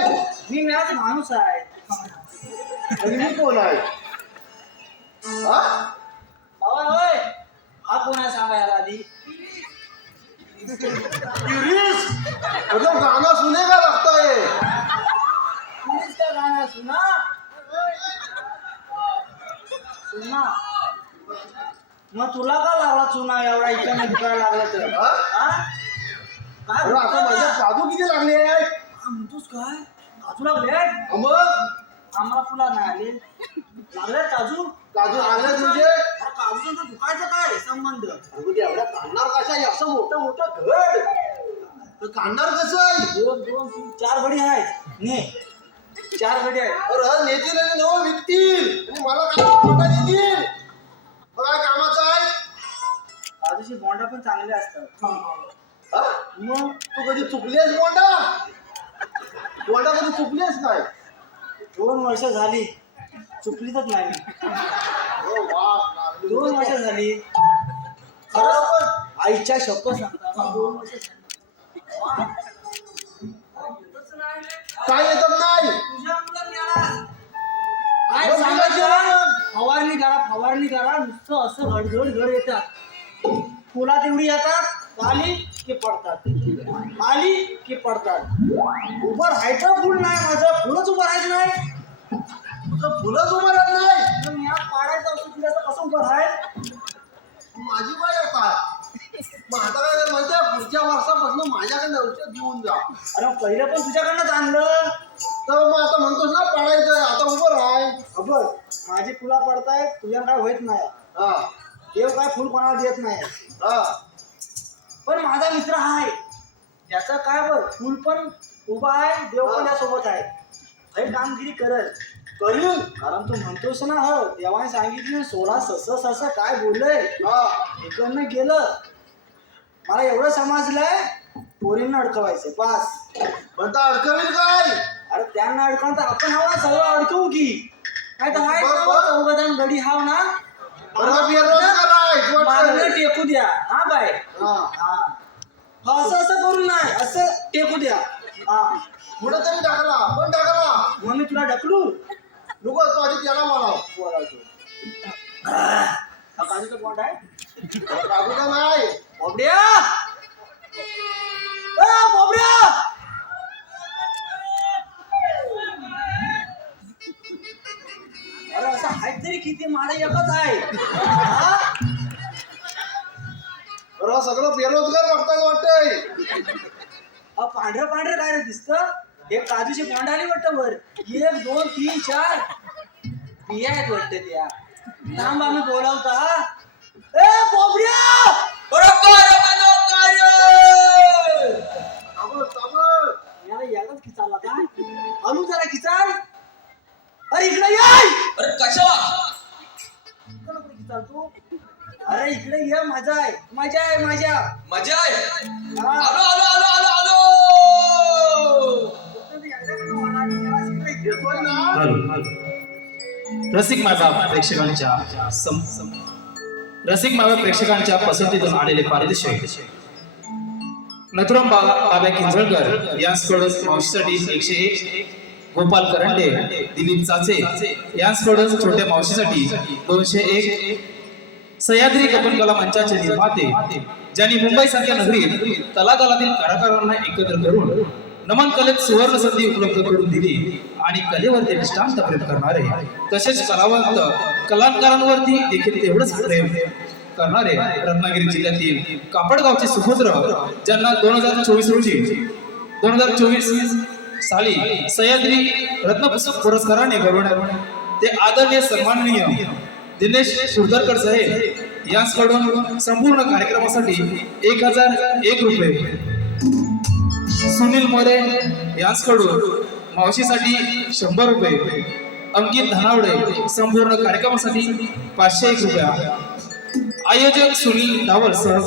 मी मॅच माणूस आहे. आणि मी कोण आहे? हा होय होय. हा कोण आहे सांगायला आधी? गिरीश मतलब गाना सुनेगा लगता है. प्लीज का गाना सुना. सुना मग तुला का लागला चुना एवढा इकडे दुखायला लागला तर? हा? हा? काय अरे आता माझ्या काजू किती लागले आहेत? हा म्हणतोस काय? काजू लागले? मग आम्हाला फुला नाही आले. लागले काजू? काजू लागले तुझे? अरे काजूचं तर दुखायचं काय संबंध? अगदी एवढ्या काढणार कशा आहे? असं मोठं मोठं घड तर काढणार कसं आहे? 2 2 3 4 बडी आहेत. ने 4 बडी आहेत. अरे नेतील आणि नवं विकतील आणि मला काय मोठा देतील. काय कामाचं आहे? काजूची बोंडा पण चांगले असतात. हा? मग तू कधी चुकलीस बोंडा? बोंडा कधी चुकलीस काय? 2 वर्ष झाली चुकलीच नाही मी. हो वा 2 वर्ष झाली. खरं पण आईच्या शपथ सांगता 2 वर्ष झाली. काय येतात नाही. तुझ्या मुलाला काय सांगायचं? फवारणी करा नुसतं असं घड येतात. फुला तेवढी येतात आली की पडतात, आली की पडतात. उभं राहायचं फुल नाही माझं, फुलच उभं राहायचं नाही. तुझं फुलंच उभं राहत नाही. तर मी आज पाडायचं असं तुला कसं उभं राहाय? माझी बाई आता मग आता काय माहितीये, पुढच्या वर्षापासून माझ्याकडे औषध घेऊन जा. अरे पहिलं पण तुझ्याकडनंच आणलं. तर मग आता म्हणतोस ना पडायचंय, आता उभं राहाय. बघ माझी फुला पडतायत, तुझ्या काय होत नाही. हा देव काय फुल कोणाला देत नाही. हा पण माझा मित्र आहे, त्याचं काय बघ, फुल पण उभा आहे, देव पण त्यासोबत आहे. हे कामगिरी करल करील, कारण तू म्हणतोस ना, हो देवाने सांगितलं 16 सस काय बोललंय. इकडनं गेलं, मला एवढं समजलंय, पोरींना अडकवायचं बस. पण तर अडकवील काय? अरे त्यांना अडकवून तर आपण हाव ना, सगळं अडकवू की काय तर हाय बरं, बरं. चौघजण गडी हाव ना, बरं, बेरोजगार आहे, मागणं वाटतं. टेकू द्या. हा बाय, हा हा असं असं करून नाही, असं टेकू द्या. हा पुढे तरी टाकला, पण टाकला मग मी तुला ढकलू नको, तो आधी त्याला मला बोलावतो. हा काजूचा बॉन्ड आहे. टाकू का नाही? बोबड्या, बोबड्या, अरे असं आहेत तरी किती, मला एकच आहे. हा? बरं, सगळं बेरोजगार बघताय वाटतंय. पांढरं पांढरं काय रे दिसतं? हे काजूची बॉन्ड आली वाटतं वर. 1 2 3 4 बिया आहेत वाटतं त्या. थांब आम्ही बोलावता. ए बोबड्या, थांबव, थांबव. याला यालाच खिचाला का? अनु जरा खिचाल. अरे इकडे ये. अरे कशाला? कोण खिचाल तू? अरे इकडे ये, मजा आहे, मजा आहे, मजा. मजा आहे. हा. आलो आलो आलो आलो आलो. येतोय ना? रसिक मायबाप प्रेक्षकांच्या पसंतीतून आलेले पारितोषिक नथुराम बाबा किंजळकर यांच्याकडून मावशीसाठी 101, गोपाल करंडे, दिलीप चाचे यांच्याकडून छोट्या मावशीसाठी 201, सह्याद्री कपन कला मंचाचे निर्माते ज्यांनी मुंबई सारख्या नगरीत तलागालातील कलाकारांना एकत्र करून नमन कलेत सुवर्ण संधी उपलब्ध करून दिली आणि कलेवरती निष्ठांत प्रेम करणारे, तसेच कलावंत कलाकारांवरती देखील तेवढंच प्रेम करणारे रत्नागिरी जिल्ह्यातील कापडगावचे सुपुत्र, ज्यांना 2024 साली सह्याद्री रत्न पुरस्काराने गौरवण्यात ते आदरणीय सन्माननीय दिनेश सुरदरकर साहेब यांच्याकडून संपूर्ण कार्यक्रमासाठी 1001 रुपये, सुनील मोरे यांच्याकडून मावशीसाठी 100 रुपये, अंकित धनावडे संपूर्ण कार्यक्रमासाठी 501 रुपया, आयोजक सुनील डावलसह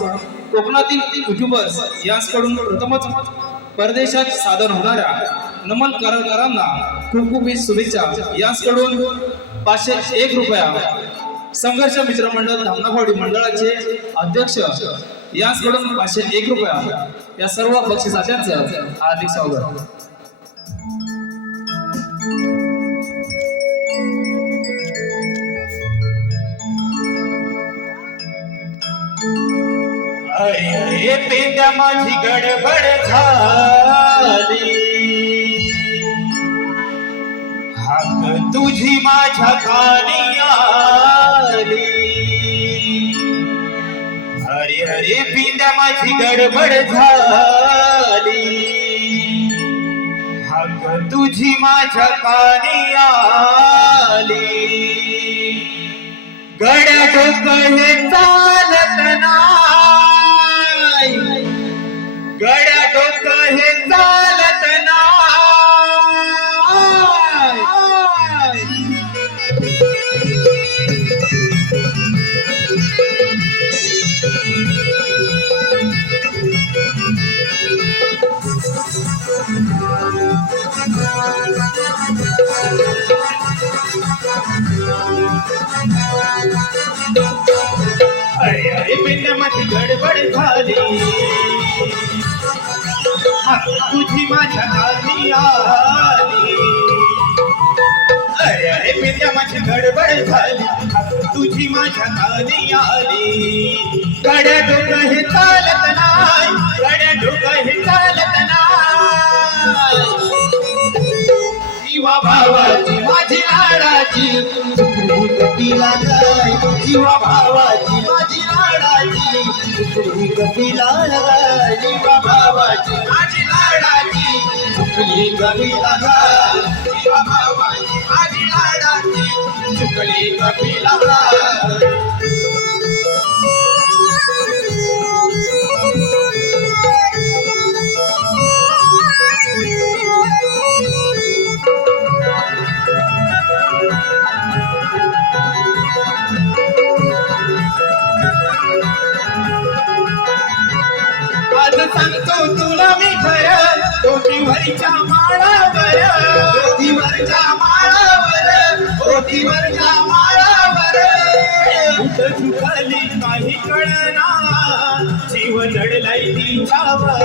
कोकणातील युट्यूबर्स यांच्याकडून प्रथमच परदेशात सादर होणाऱ्या नमन कलाकारांना खूप खूप शुभेच्छा यांच्याकडून 501 रुपया, संघर्ष मित्र मंडळ धामनावाडी मंडळाचे अध्यक्ष यांच्याकडून 501 रुपया, या सर्व बक्षिसाच्यांचं हार्दिक स्वागत. अरे पेंड्या माझी गडबड झाली, हाक तुझी माझ्या कानी आली. अरे अरे पेंड्या माझी गडबड झाली, हाक तुझी माझ्या कानी आली. गड्या डोकं हे चालत नाही, गड्या डोकं हे चालत नाही. अरे अरे पिंड्यामध्ये गडबड झाली, तुझी माझ्या कानी आली. अरे अरे पिंड्यामध्ये गडबड झाली, तुझी माझ्या कानी आली. गड्या डोकं हे चालत नाही, लाडाची सुखडी कपिला गाय जीवा भावाची माझी लाडाची सुखडी कपिला गाय जीवा भावाची माझी लाडाची सुखडी कपिला गाय जीवा भावाची माझी लाडाची सुखडी कपिला गाय आज सांगतो तुला मी खरं ओटीवरच्या माळावर ओटीवरच्या माळावर ओटीवरच्या माळावर चुकली काही कळना जीव जडलाय तिच्यावर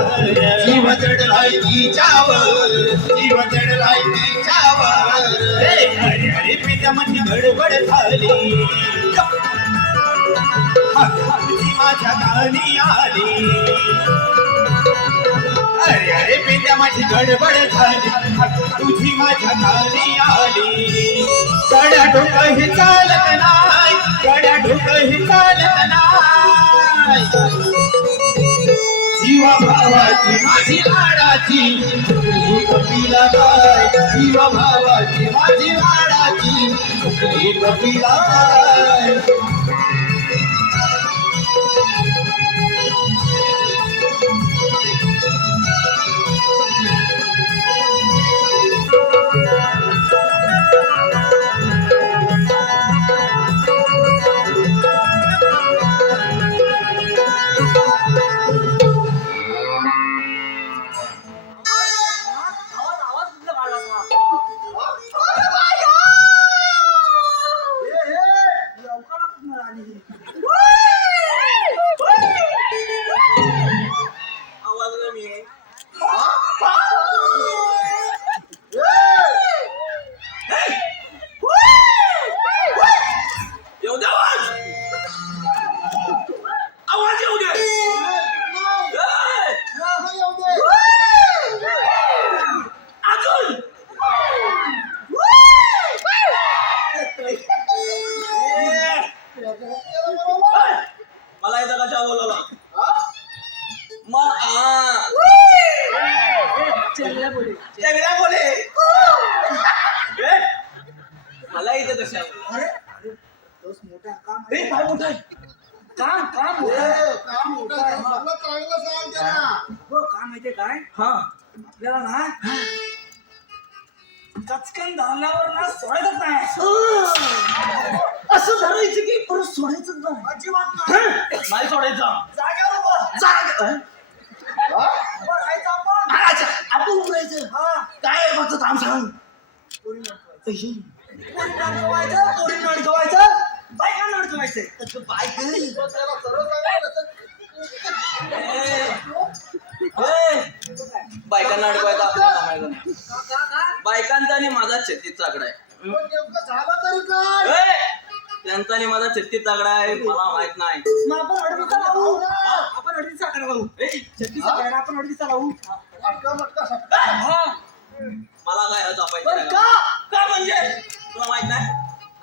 जीव जडलाय तिच्यावर जीव जडलाय तिच्यावर अरे अरे पित्यामध्ये गडबड झाली माझ्या गाणी आली अरे अरे पिंड्या माझी गडबड झाली तुझी माझ्या गाणी आली गड्या डोकंही चालत नाही गड्या डोकंही चालत नाही जीवा भावाची माझी लाडाची सुखडी कपिला गाय जीवा भावाची माझी लाडाची सुखडी कपिला गाय मला इथं कशा बोलवला चंगड्या बोले मला इथं कशा काय मोठा काम काम चांगलं सांग त्याला. हो काम माहितीये काय हा आपल्याला ना कचकन धावल्यावर ना सोडायचंच नाही असं धरायचं की परत सोडायचं नाही अजिबात नाही. नाही सोडायचं जाग्यावर उभं. उभं राहायचं आपण. अच्छा आपण उभरायचं हा. काय आहे फक्त काम सांग पोरी नडकवायचं, पोरी नडकवायचं, बायका नडकवायचं. त्याला सरळ सांगायचं. बायकांना अडकवायचा आपल्याला कामायचं नाही. बायकांचा आणि माझा 36 आकडा आहे पण नेमकं झालं तरी काय? त्यांचा आणि माझा 36 आकडा आहे मला माहित नाही. मग आपण अडतीचा लावू. आपण अडतीचा आकडा लावू. 36 आकडा आपण अडतीचा लावू. अटका मटका सटका. हा. मला काय जपायचं बरं नाही. का? का म्हणजे तुला माहित नाही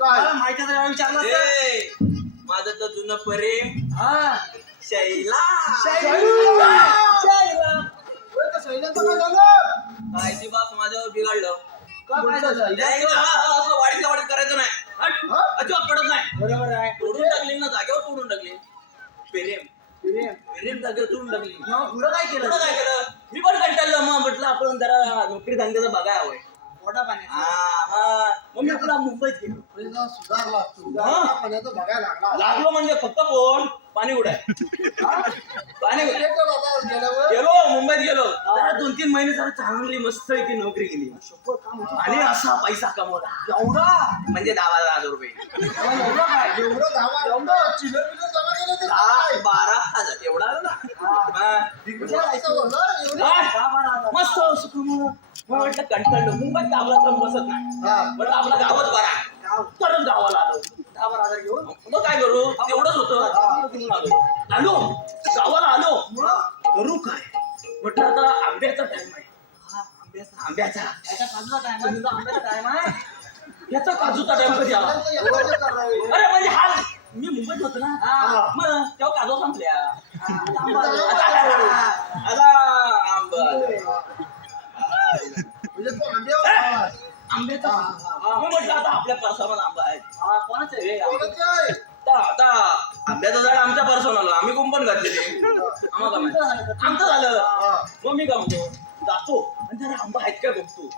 काय? मला माहिती आहे, विचारलं असतं. माझं तर जुनं प्रेम हा. शैला शायरा. बरं, त्या सैन्याचं काय झालं? काय ती बाप माझ्यावर बिघडलं. का काय झालं? नाही ना, असं वाढीतल्या वाढीत करायचं नाही. हट. अजिबात पडत नाही. बरोबर आहे. तोडून टाकली ना जागेवर तोडून टाकली. प्रेम प्रेम. प्रेम जागेवर तोडून टाकली. मग पुढं काय केलं? पुढं काय केलं मी पण कंटाळलं मग म्हटलं आपण जरा नोकरी धंद्याचं बघायला हवंय. पोटा पाण्याचं. मग मी आपला मुंबईत गेलो. पहिला सुधारला तू. हा. पाण्याचं बघायला लागला. लागलो म्हणजे फक्त कोण पाणी उडाय पाणी उडाय. लेटर आता गेल्यावर गेलो मुंबईत गेलो जरा 2-3 महिने जरा चांगली मस्त की नोकरी केली आणि असा पैसा कमवला एवढा म्हणजे 10,000 रुपये. एवढा काय? एवढं धावा एवढं चिल्लर बिल्लर जमा केलं ते काय? 12,000 एवढा आला ना. हा. असं बोललं, एवढं? हा. मस्त असं कमवलं. मला वाटलं कंटाळलो मुंबईत आपला तर बसत नाही हा. म्हटलं आपला गावात बरा परत गावाला आलो 10,000 घेऊन. मग काय करू तेवढंच होतं घेऊन आलो गावाला आलो करू काय म्हटलं आता आंब्याचा टाइम आहे हा, आंब्याचा. आंब्याचा त्याच्या बाजूला time आहे, तुझा आंब्याचा time आहे. याचा काजूचा टाइम कधी आला अरे म्हणजे हा मी मुंबईत होतो ना मग तेव्हा काजू संपल्या आता आंबा म्हणजे तू आंब्यावर आंब्याचा मी म्हटलं आता आपल्या परसामध्ये आंबा आहे कोणाचं आहे रे? कोणाचं आहे? आता आंब्याचं झाड आमच्या परसावला आम्ही कुंपण घातलेली आम्हाला काय माहित. आमचं झालं मग मी काय म्हणतो जातो आणि जरा आंबा आहेत काय बघतो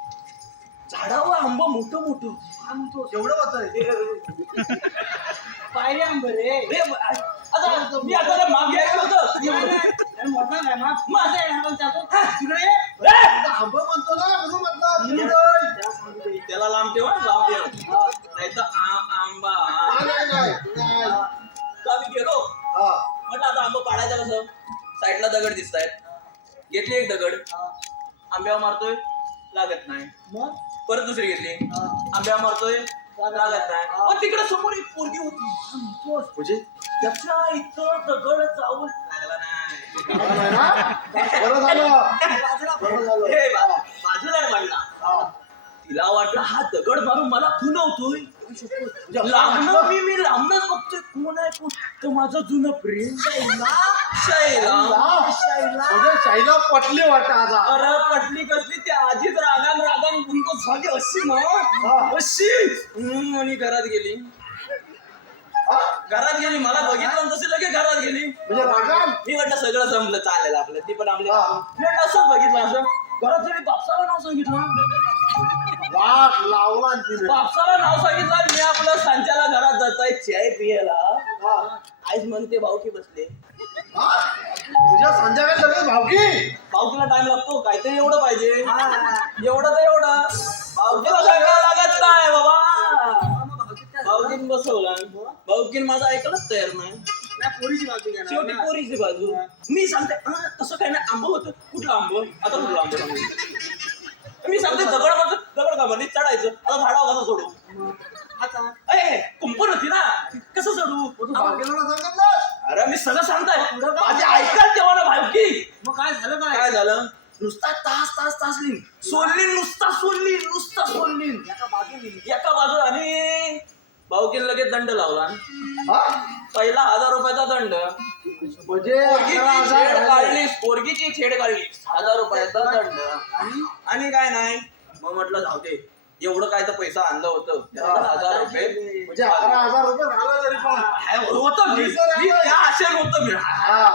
झाडावर आंबा मोठं मोठं आमतो एवढं होतं पायरे आंबे रे आता मी आता मागे मोठा काय माझं तिकडे आंबा म्हणतो ना म्हणून म्हटलं त्याला लांब ठेवा लांब ठेवा नाही तर आंबा आम्ही गेलो म्हटलं आता आंबा पाडायचं कसं साईडला दगड दिसत आहेत घेतली एक दगड आंब्यावर मारतोय लागत नाही मग परत दुसरी घेतली आंब्यावर मारतोय लागत नाही पण तिकडे समोर एक पोरगी होती म्हणजे त्याच्या इथं दगड जाऊन लागला नाही बरं झालं हे बाजूला पडला तिला वाटलं हा दगड मारून मला खुणवतोय लांबनं मी लांबनच बघतोय कोण आहे कोण तर माझं जुनं प्रेम शैला म्हणजे शाईला पटली वाटत आता अरे पटली कसली त्या आजीच रागान गुंत झाली अशी ना अशी आणि घरात गेली मला बघितलं तसे लगेच घरात गेली म्हणजे रागान मी म्हटलं सगळं संपलं चालेल आपलं ती पण आपली मी म्हटलं असं बघितलं असं घरात गेली बापसाला नाव सांगितलं वाट लावला तिने बापसाला नाव सांगितलं मी आपलं सांच्याला घरात जाताय चाय पियाला आईच म्हणते भाऊकी बसले तुझ्या संध्याकाळी लगेच भावकी भाऊकीला टाइम लागतो काहीतरी एवढं पाहिजे एवढं तर एवढं भाऊकीला सांगायला लागत नाही बाबा भाऊकीन बसवला भाऊकीन माझं ऐकलंच तयार नाही शेवटी पोरीची बाजू मी सांगते तसं काय नाही आंबं होतं कुठलं आंबं आता कुठलं आंबं मी सांगते दगड का म्हणजे चढायचं आता झाडावर कसं सोडू आता कुंपण होती ना कसं सोडू अरे मी सगळं सांगताय माझे ऐकाल तेव्हा ना भावकी मग काय झालं नुसता तास नुसता सोडली एका बाजूला आणि भाऊकीन लगेच दंड लावला पहिला 1000 रुपयाचा दंड पोरगीची छेड काढली 1000 रुपयाचा दंड आणि काय नाही मग म्हटलं जाऊ दे एवढं काय तर पैसा आणलं होतं 1000 रुपये म्हणजे 11,000 रुपये झाला तरी पण होतं मी त्या आशेवर होतं मी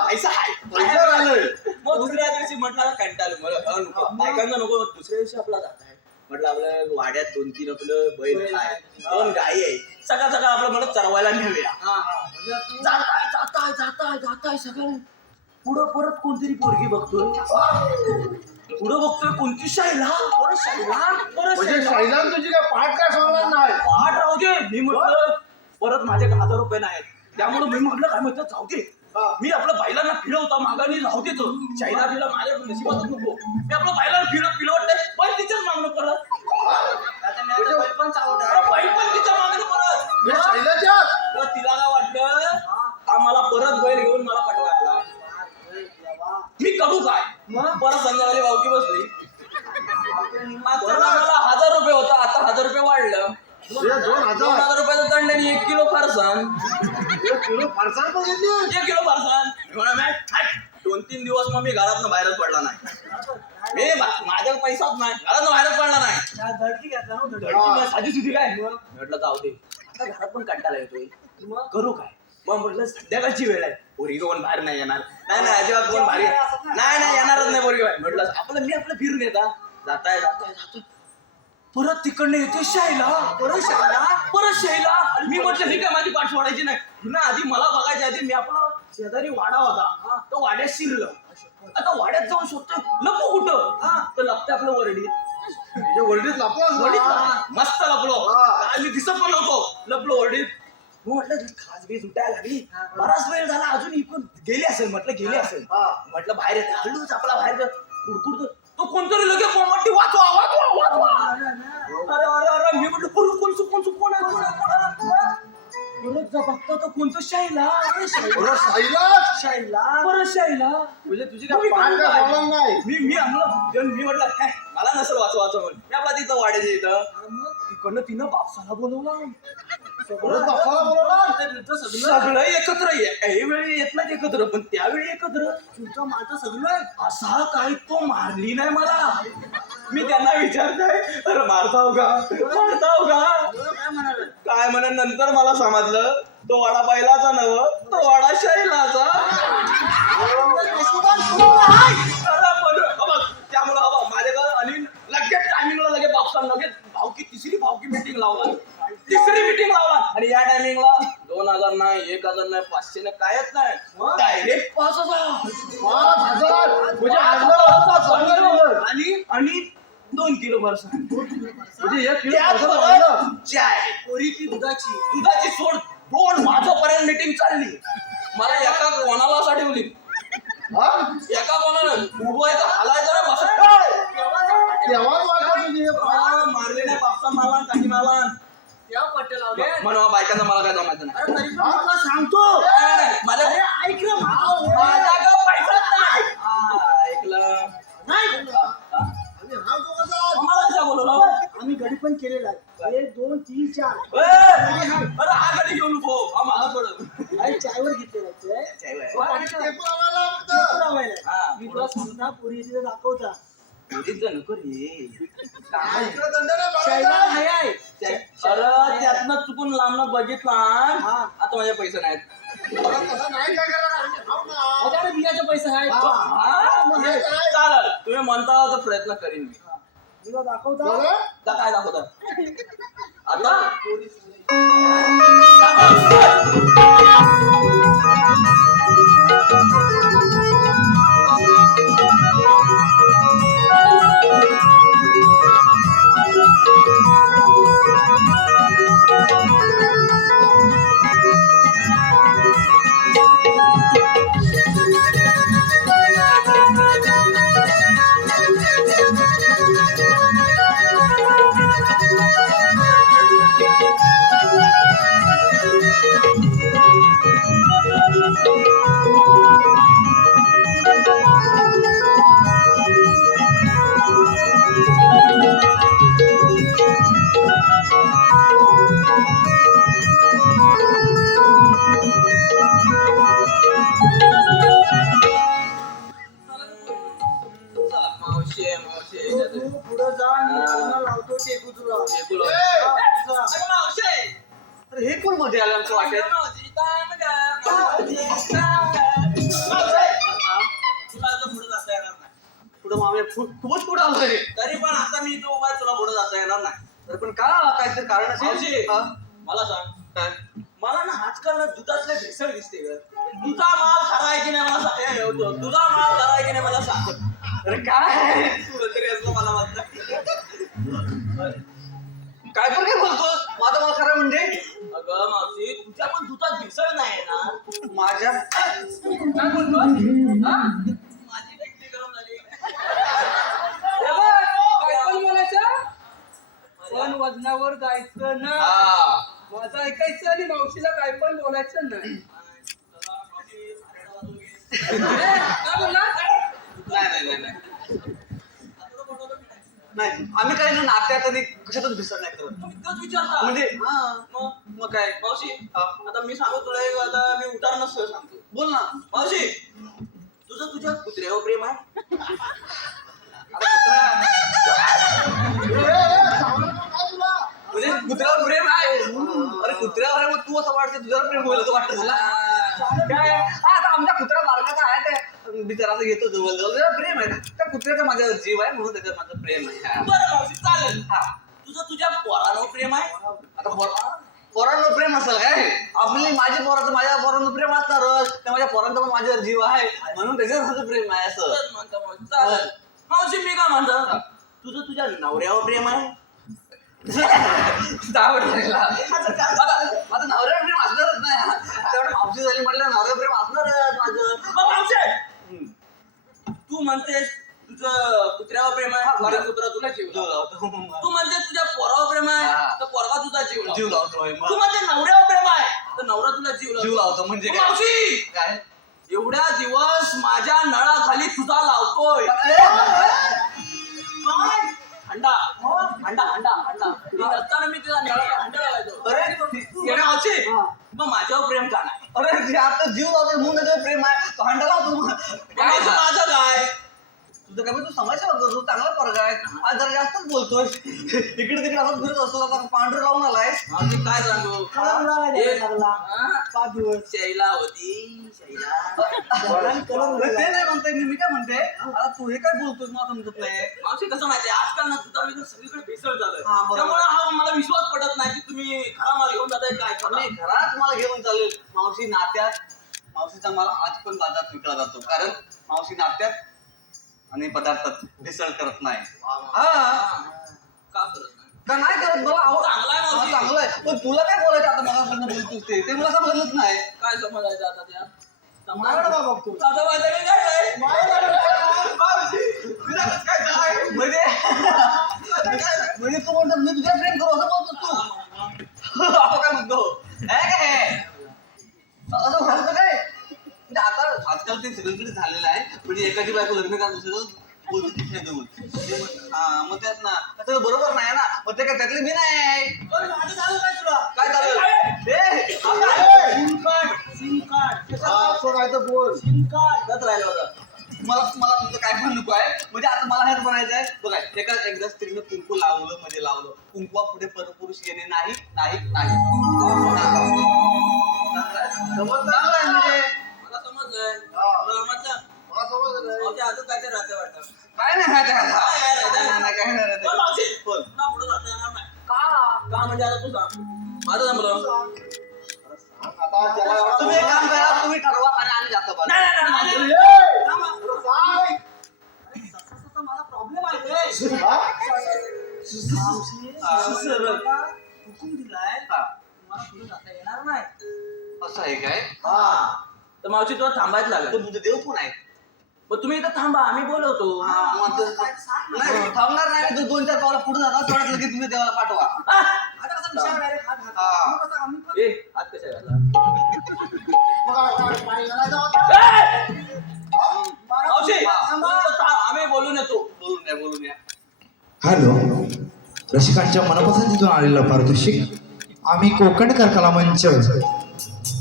पैसा आहे मग दुसऱ्या दिवशी म्हटलं कंटाळलं मला नको बायकांना नको दुसऱ्या दिवशी आपला जात आहे म्हटलं आपल्या वाड्यात 2-3 आपलं बैल आहे 2 गाई आहे सकाळ आपलं मला चरवायला नेऊया जाताय सगळं पुढं परत कोणतरी पोरगी बघतोय पुढं बघतोय कोणती शाईला म्हणजे शाईलान तुझी काय पाठ काय सांगणार नाही पाठ राहू दे मी म्हटलं परत माझ्याकडे 1000 रुपये नाहीत त्यामुळे मी म्हटलं काय म्हणतात जाऊ दे मी आपलं बैलांना फिरवता मागाने राहू देतो शाईला तिला माझ्या नशिबातच नको मी आपलं बैलांना फिरवतंय पण तिच्याच मागणं परत बैल पण तिच्या मागणं परत शाईलाच्या तर तिला काय वाटलं आम्हाला परत बैल घेऊन मला पटवायला मी करू काय परत संध्याकाळी भावकी बसली मला 1000 रुपये होता आता 1000 रुपये वाढलं 2000 रुपयाचा दंड आणि 1 किलो फरसाण 1 किलो फरसाण पण घेतली 1 किलो फरसाण 2-3 दिवस मग मी घरातनं बाहेरच पडला नाही माझ्या पैसाच नाही घरातनं बाहेरच पडला नाही साधी सुधी काय म्हटलं जाऊ दे आता घरात पण कंटाळा येतोय करू काय मग म्हटलं संध्याकाळची वेळ आहे पोरगी कोण बाहेर नाही येणार नाही अजिबात कोण बाहेर नाही येणारच नाही पोरगी बाहेर म्हटलं मी आपलं फिरून येता जाताय परत तिकडनं येते शाईला परत शाईला मी म्हटलं ही काय माझी पाठ सोडायची नाही ना आधी मला बघायच्या आधी मी आपला शेजारी वाडा होता तो वाड्यात शिरलं आता वाड्यात जाऊन शोधतोय लपू कुठं तर लपते आपलं वरडीत लपला मस्त लपलो आणि दिसत पण नको लपलो वरडीत म्हटलं खासगी सुटायला लागली बराच वेळ झाला अजून इकडून गेली असेल म्हटलं बाहेर येते हळूच आपला बाहेर कुडकुडतो तो कोणतरी लगेच मोठी वाचवा अरे मी म्हटलं कोण बघतो तो कोणतं शाईला म्हणजे तुझी काय पाठ काय सांगणार नाही मी म्हटलं मला नसेल वाचवायचं म्हणून मी आपला तिथं वाड्याच्या इथं तिकडनं तिनं बापसाला बोलवला. सगळं बापाला बोलवलं. सगळं एकत्र वेळी येत नाही एकत्र, पण त्यावेळी एकत्र. तुमचं माझं सगळं असा काही तो मारली नाही मला. मी त्यांना विचारतोय, अरे मारताव का मारताव का काय म्हणाले? काय म्हणे. नंतर मला समजलं तो वाडा बैलाचा नव, तो वाडा शैलाचा. त्यामुळे माझ्याकडे आणि लगेच टायमिंगला लगेच बापसाला लगेच तिसरी भावकी मीटिंग लावला. तिसरी मीटिंग लावला आणि या टायमिंगला 2000 नाही, 1000 नाही, 500 नाही, कायच नाही, डायरेक्ट 5000 म्हणजे आणि 2 किलो फरसाण म्हणजे 1 किलो चाय कोरीची दुधाची सोड 2 वाजोपर्यंत मीटिंग चालली. मला एका कोणाला असा ठेवली, एका कोणाला उभवायचं हलायचं ना मारले नाही बापसा मारला काही मारला म्हणून बायकांना मला काय जमायचं नाही. सांगतो माझ्या ऐकलं पैसाच नाही. ऐकलं मला कशा बोलवलं. आम्ही गडी पण केलेला आहे 1 2 3 4 बरं हा कधी घेऊन नको आम्हाला थोडं आणि चायवर घेतलेला मी तुला सांगता पुरी तिथे दाखवता नको रे. शैला त्यातनं चुकून लांबनं बघितला आता माझे पैसे नाहीत. बियाचा पैसा आहे चालेल तुम्ही म्हणता तर प्रयत्न करीन मी. तुला दाखवता काय दाखवता आता पुढे जा लावतो टेकू तुला हे कोण मध्ये आलं आमचं वाटेत. पुढं मामे खूपच पुढं आलोय तरी पण आता मी इथं उभा तुला पुढे जाता येणार नाही. तरी पण का काहीतरी कारण असेल. मला सांग काय. मला ना आजकाल ना दुधातले भेसळ दिसते ग. तुझा माल खरा आहे की नाही मला सांग. तुझा माल खरा आहे की नाही मला सांग. अरे काय तुला तरी असं मला वाटतं. काय पण काय बोलतोस. माझा माल खरा म्हणजे अगं मावशी तुझ्या पण दुधात भेसळ नाही ना. माझ्या काय बोलतोस. माझी व्यक्ती गरम झाली. काय पण बोलायचं पण वजनावर जायचं ना. माझं ऐकायचं आणि मावशीला काय पण बोलायचं नाही. काय बोलला. नाही आम्ही काय ना नात्यात आणि कशातच भिसळ नाही करत. विचारता म्हणजे मग काय मावशी आता मी सांगू तुला आता मी उदाहरण सांगतो. बोल ना मावशी. तुझ्या कुत्र्यावर प्रेम आहे. म्हणजे कुत्र्यावर प्रेम आहे. अरे कुत्र्यावर आहे मग तू असं वाटतं तुझ्यावर प्रेम होईल असं वाटतं तुला. काय आता आमच्या कुत्रा बारकाचा आहे ते बिचाराचं घेतो जवळ प्रेम आहे. त्या कुत्र्याचा माझ्यावर जीव आहे म्हणून त्याच्यात माझं प्रेम आहे. बरं मावशी चालेल. तुझ्या पोरांवर प्रेम आहे. आता पोरांवर प्रेम असेल काय. आपली माझ्या पोराचं माझ्या पोरांवर प्रेम असणारच. त्या माझ्या पोरांचा पण माझ्यावर जीव आहे म्हणून त्याच्यावर माझं प्रेम आहे असं म्हणतो. चालेल मावशी मी काय म्हणतो तुझ्या नवऱ्यावर प्रेम आहे. माझं नवऱ्यावर प्रेम असणारच नाही. तेवढं मावशी झाली म्हटलं नवऱ्यावर प्रेम असणारच माझं. तू म्हणतेस तुझं कुत्र्यावर प्रेम आहे. कुत्रा तुला जीव लावतो. तू म्हणते तुझ्या पोरावर प्रेम आहे तर पोरगा तुझा जीव लावतोय. तू म्हणते नवऱ्यावर प्रेम आहे तर नवरा तुला जीव लावतो. म्हणजे मावशी काय एवढ्या दिवस माझ्या नळाखाली तुझा लावतोय. अंडा अंडा अंडा अंडा नसताना मी तिला हंड्याला लावायचो. अरे येण्या मावशी मग माझ्यावर प्रेम का नाही? अरे जे आता जीव लावतो म्हणून त्याच्यावर प्रेम आहे तो हंडा लावतो काय माझं काय? तुझं काय तू समाजसेवा करतो चांगला पोरगा आहे आज जरा जास्तच बोलतोय इकडे तिकडे असं फिरत असतो आता पांढरं लावून आलाय मावशी काय सांगू? शैला होती शैला. ते नाही म्हणते मी काय म्हणते आता तू हे काय बोलतोय मला समजत नाही मावशी कसं माहितीये आजकाल ना तुझा सगळीकडे भेसळ झालंय. हा, बरोबर. त्यामुळे हा मला विश्वास पडत नाही की तुम्ही खरा माल घेऊन जाताय काय खरं. नाही घरात मला घेऊन चालेल मावशी नात्यात मावशीचा माल आज पण बाजारात विकला जातो कारण मावशी नात्यात आणि पदार्थात भेसळ करत नाही हा का करत नाही? का नाही करत मला आवड चांगला आहे मावशी. चांगलं आहे पण तुला काय बोलायचं आता मला बोलतोस ते मला समजलंच नाही काय समजायचं आता त्या? माझ्याकडे बघ तू. आता माझं काय आहे? म्हणजे म्हणजे तू म्हणतो मी तुझ्या प्रेम करू असं बोलतोस तू आपण काय म्हणतो हे काय असं म्हणतो काय म्हणजे आता आजकाल ते सगळीकडे झालेलं आहे म्हणजे एकाची बायको लग्न करा दुसरं बोलतो नाही देऊन हा मग त्यात ना त्याचं बरोबर नाही ना मग ते काय त्यातले मी नाही माझं झालं काय तुला? काय चालेल सिम कार्ड त्यात राहिलं होतं. मला मला तुझं काय पण नको आहे म्हणजे आता मला हेच म्हणायचं आहे बघा एकदा स्त्रीनं कुंकू लावलं म्हणजे लावलं कुंकवा पुढे परपुरुष येणे नाही नाही नाही चांगलं आहे म्हणजे मला समजलंय. तुला म्हटलं, मावशी अजून काय ते राहते वाटतं. काय नाही राहते आता. काय राहते? नाही, नाही, काय नाही बोल मावशी. राहते. बोल. ना पुढं जाता येणार नाही. का म्हणजे आता तू सांग. माझं जमलं. तुम्ही एक काम करा तुम्ही ठरवा आणि आम्ही जातो बरं. नाही, नाही, नाही, नाही, नाही. मला प्रॉब्लेम आहे हुकूम दिलाय हा. मला पुढे जाता येणार नाही. असं आहे काय तर मावशी तुला थांबायचं लागेल. पण तुमचे देव कोण आहे मग तुम्ही इथं थांबा आम्ही बोलवतो. हा, मग नाही थांबणार नाही तो 2-4 पावलं पुढे जातात तेवढ्यात लगेच तुम्ही देवाला पाठवा हा. ए हात कशा घातला? मावशी आम्ही बोलून येतो. बोलून या हॅलो रसिकांच्या मनपसंतीतून आलेला पारितोषिक आम्ही कोकणकर कलामंच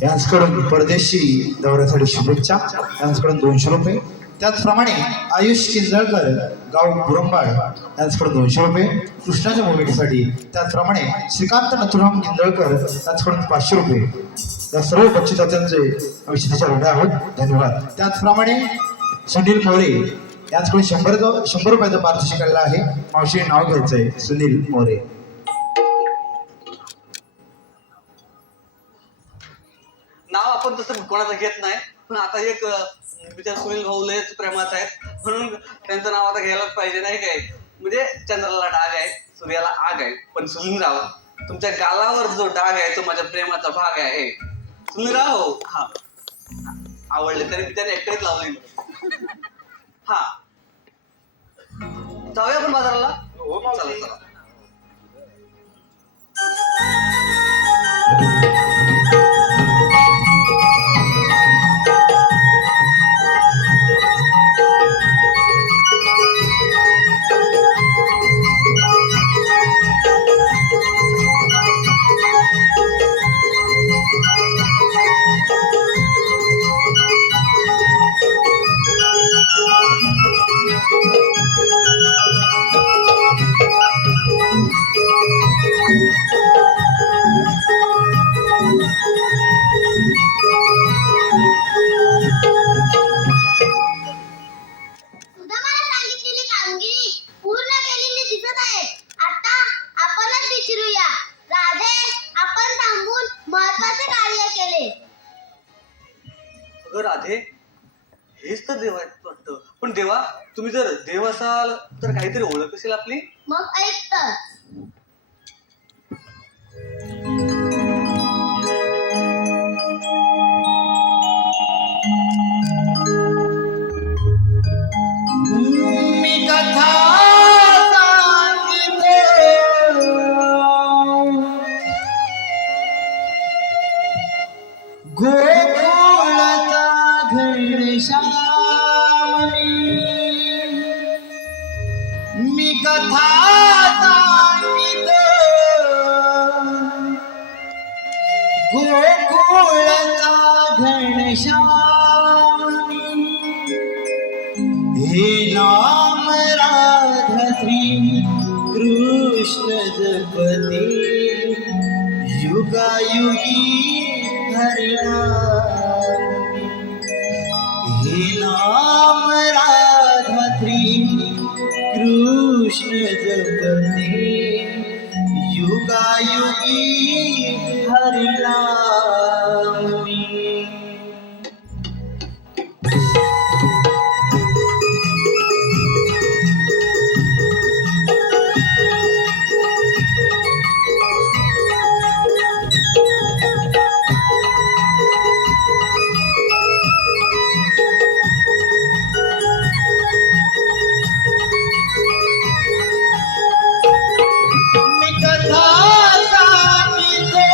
यांच्याकडून परदेशी दौऱ्यासाठी शुभेच्छा यांच्याकडून 200 रुपये त्याचप्रमाणे आयुष किंजळकर गाव बुरंबाड यांच्याकडून 200 रुपये कृष्णाच्या भूमिकेसाठी त्याचप्रमाणे श्रीकांत नथुराम किंजळकर यांच्याकडून 500 रुपये या सर्व बक्षिसाचे आम्ही शेतीच्या रोड्या आहोत धन्यवाद त्याचप्रमाणे सुनील मोरे यांच्याकडून 100 रुपयाचं पारितोषिक आलेलं आहे मावशी नाव घ्यायचंय सुनील मोरे नाव आपण तसं कोणाचं घेत नाही पण आता एक बिचार सुनील भाऊ लयच प्रेमात आहेत म्हणून त्यांचं नाव आता घ्यायलाच पाहिजे नाही काय म्हणजे चंद्राला डाग आहे सूर्याला आग आहे पण सुनीलराव तुमच्या गालावर जो डाग आहे तो माझ्या प्रेमाचा भाग आहे सुनीलराव हा आवडले तरी त्याने एकटेच लावली हा जाऊया आपण बाजाराला चला चला सुद्धा मला सांगितलेली कामगिरी पूर्ण केलेली दिसत आहे. आता आपणच विचारूया. राधे, आपण थांबून महत्त्वाचे कार्य केले. अगं राधे हेच तर देव आहेत वाटतं पण देवा तुम्ही जर देव असाल तर काहीतरी ओळख असेल आपली मग ऐक तर. मी कथा सांगिते गोकुळचा घनश्यामनी मी कथा हे नाम राधा श्री कृष्ण जपते युगायुगी हरिनाम हे नाम राधा श्री कृष्ण जपते युगायुगी हरिनाम मी कथा सांगितो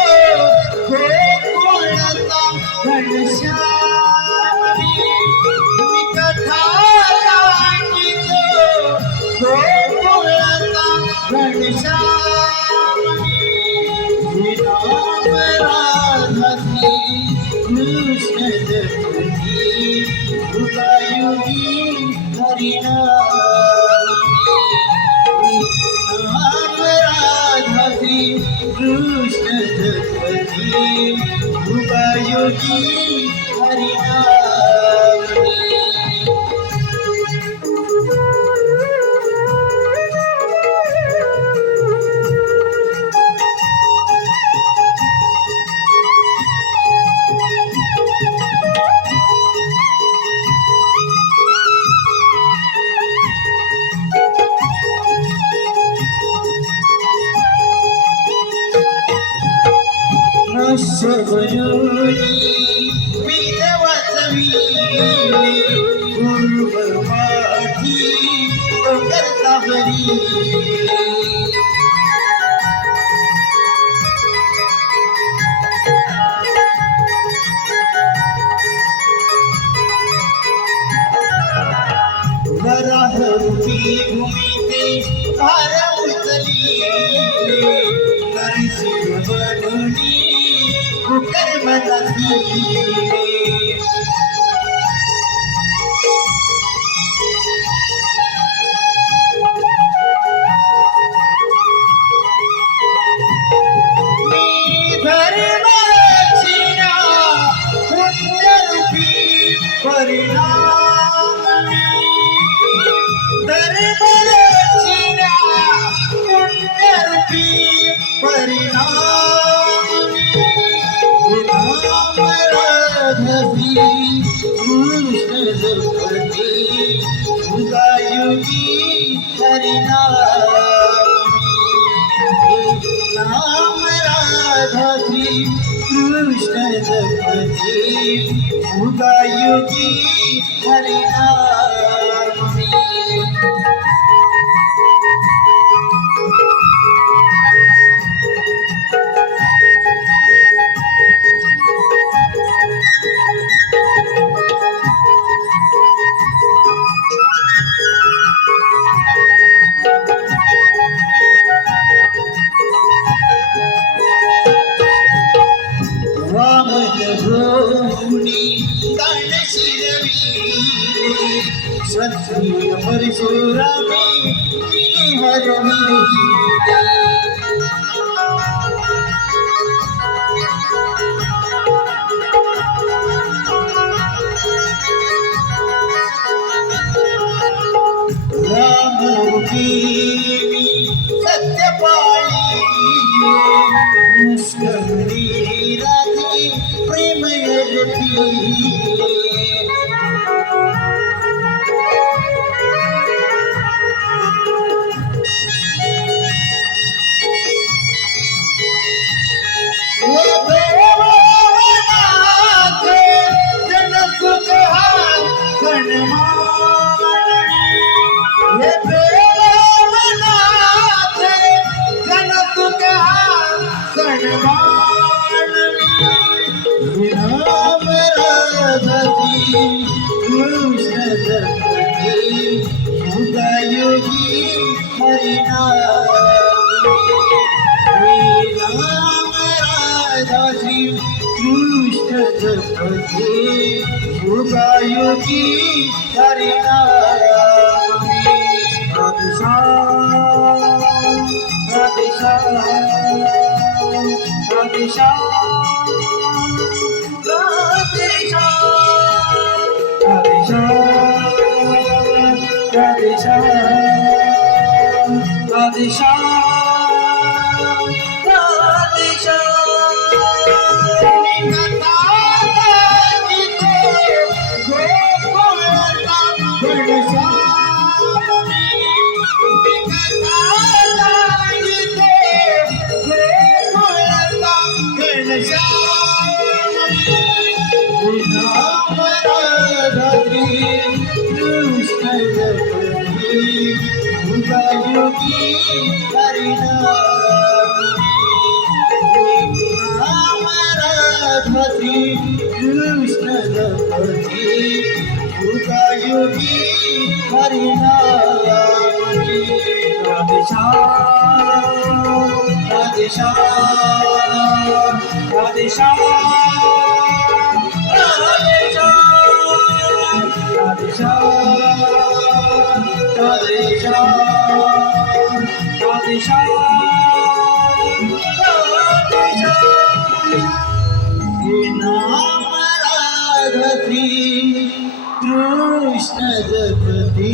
गोकुळचा घनश्यामी मी कथा सांगितो गोकुळचा घनश्यामी हे नाम राधा कृष्ण जपती युगायुगी हरिनामी नाम राधा कृष्ण जपती युगायुगी हरिनामी मत्स्यगुरुनी विधवाचविले पूर्वपाठी करता बरी वराहरूपी भूमीते भार उचलिले नरसिंह बनूनी कर्म नसले धर्म रक्षिणा पुण्यरूपी परिणाम धर्म रक्षिणा पुण्यरूपी परिणाम नाम राधा कृष्ण जपते युगायुगी हरिनामी नाम राधा कृष्ण जपते युगायुगी हरिनामी वामनभूनी कानशिरवी क्षत्रिय परशुरामी हरवी रामरूपी सत्यपाळी मुस्करी राधी प्रेमयरती नाम राधा कृष्ण जपते युगायुगी हरिनामी नाम राधा कृष्ण जपते युगायुगी हरिनामी कृष्ण जगती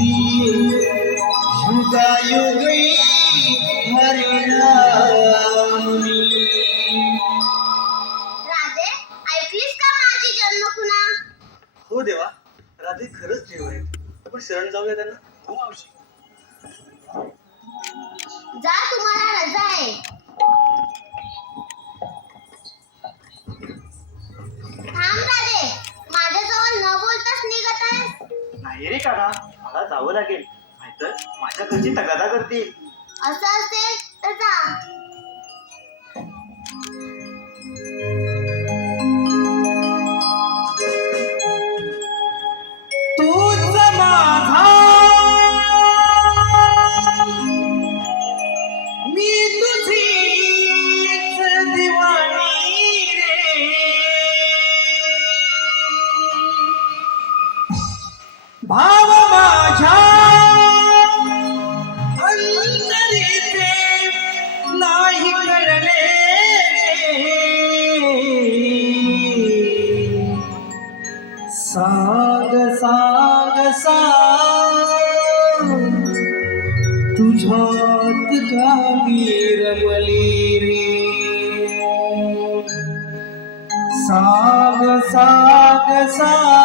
युगायुगी हरिनामी. राधे ऐकलीस का माझी जन्मखुणा? हो देवा, राधे खरंच देव आहे. आपण शरण जाऊया त्यांना. हो मावशी. जा, तुम्हाला रजा आहे. थांब राधे, माझ्याजवळ न बोलताच निघत आहे. नाही रे काका, मला जावं लागेल, नाहीतर माझ्या घरची तगादा करतील. असं असेल तर जा. तूच माझा मी तुझीच दिवाणी रे. भाव माझ्या अंतरीचे नाही कळले सांग सांग सांग तुझ्यात का मी रमली रे. सांग सांग सांग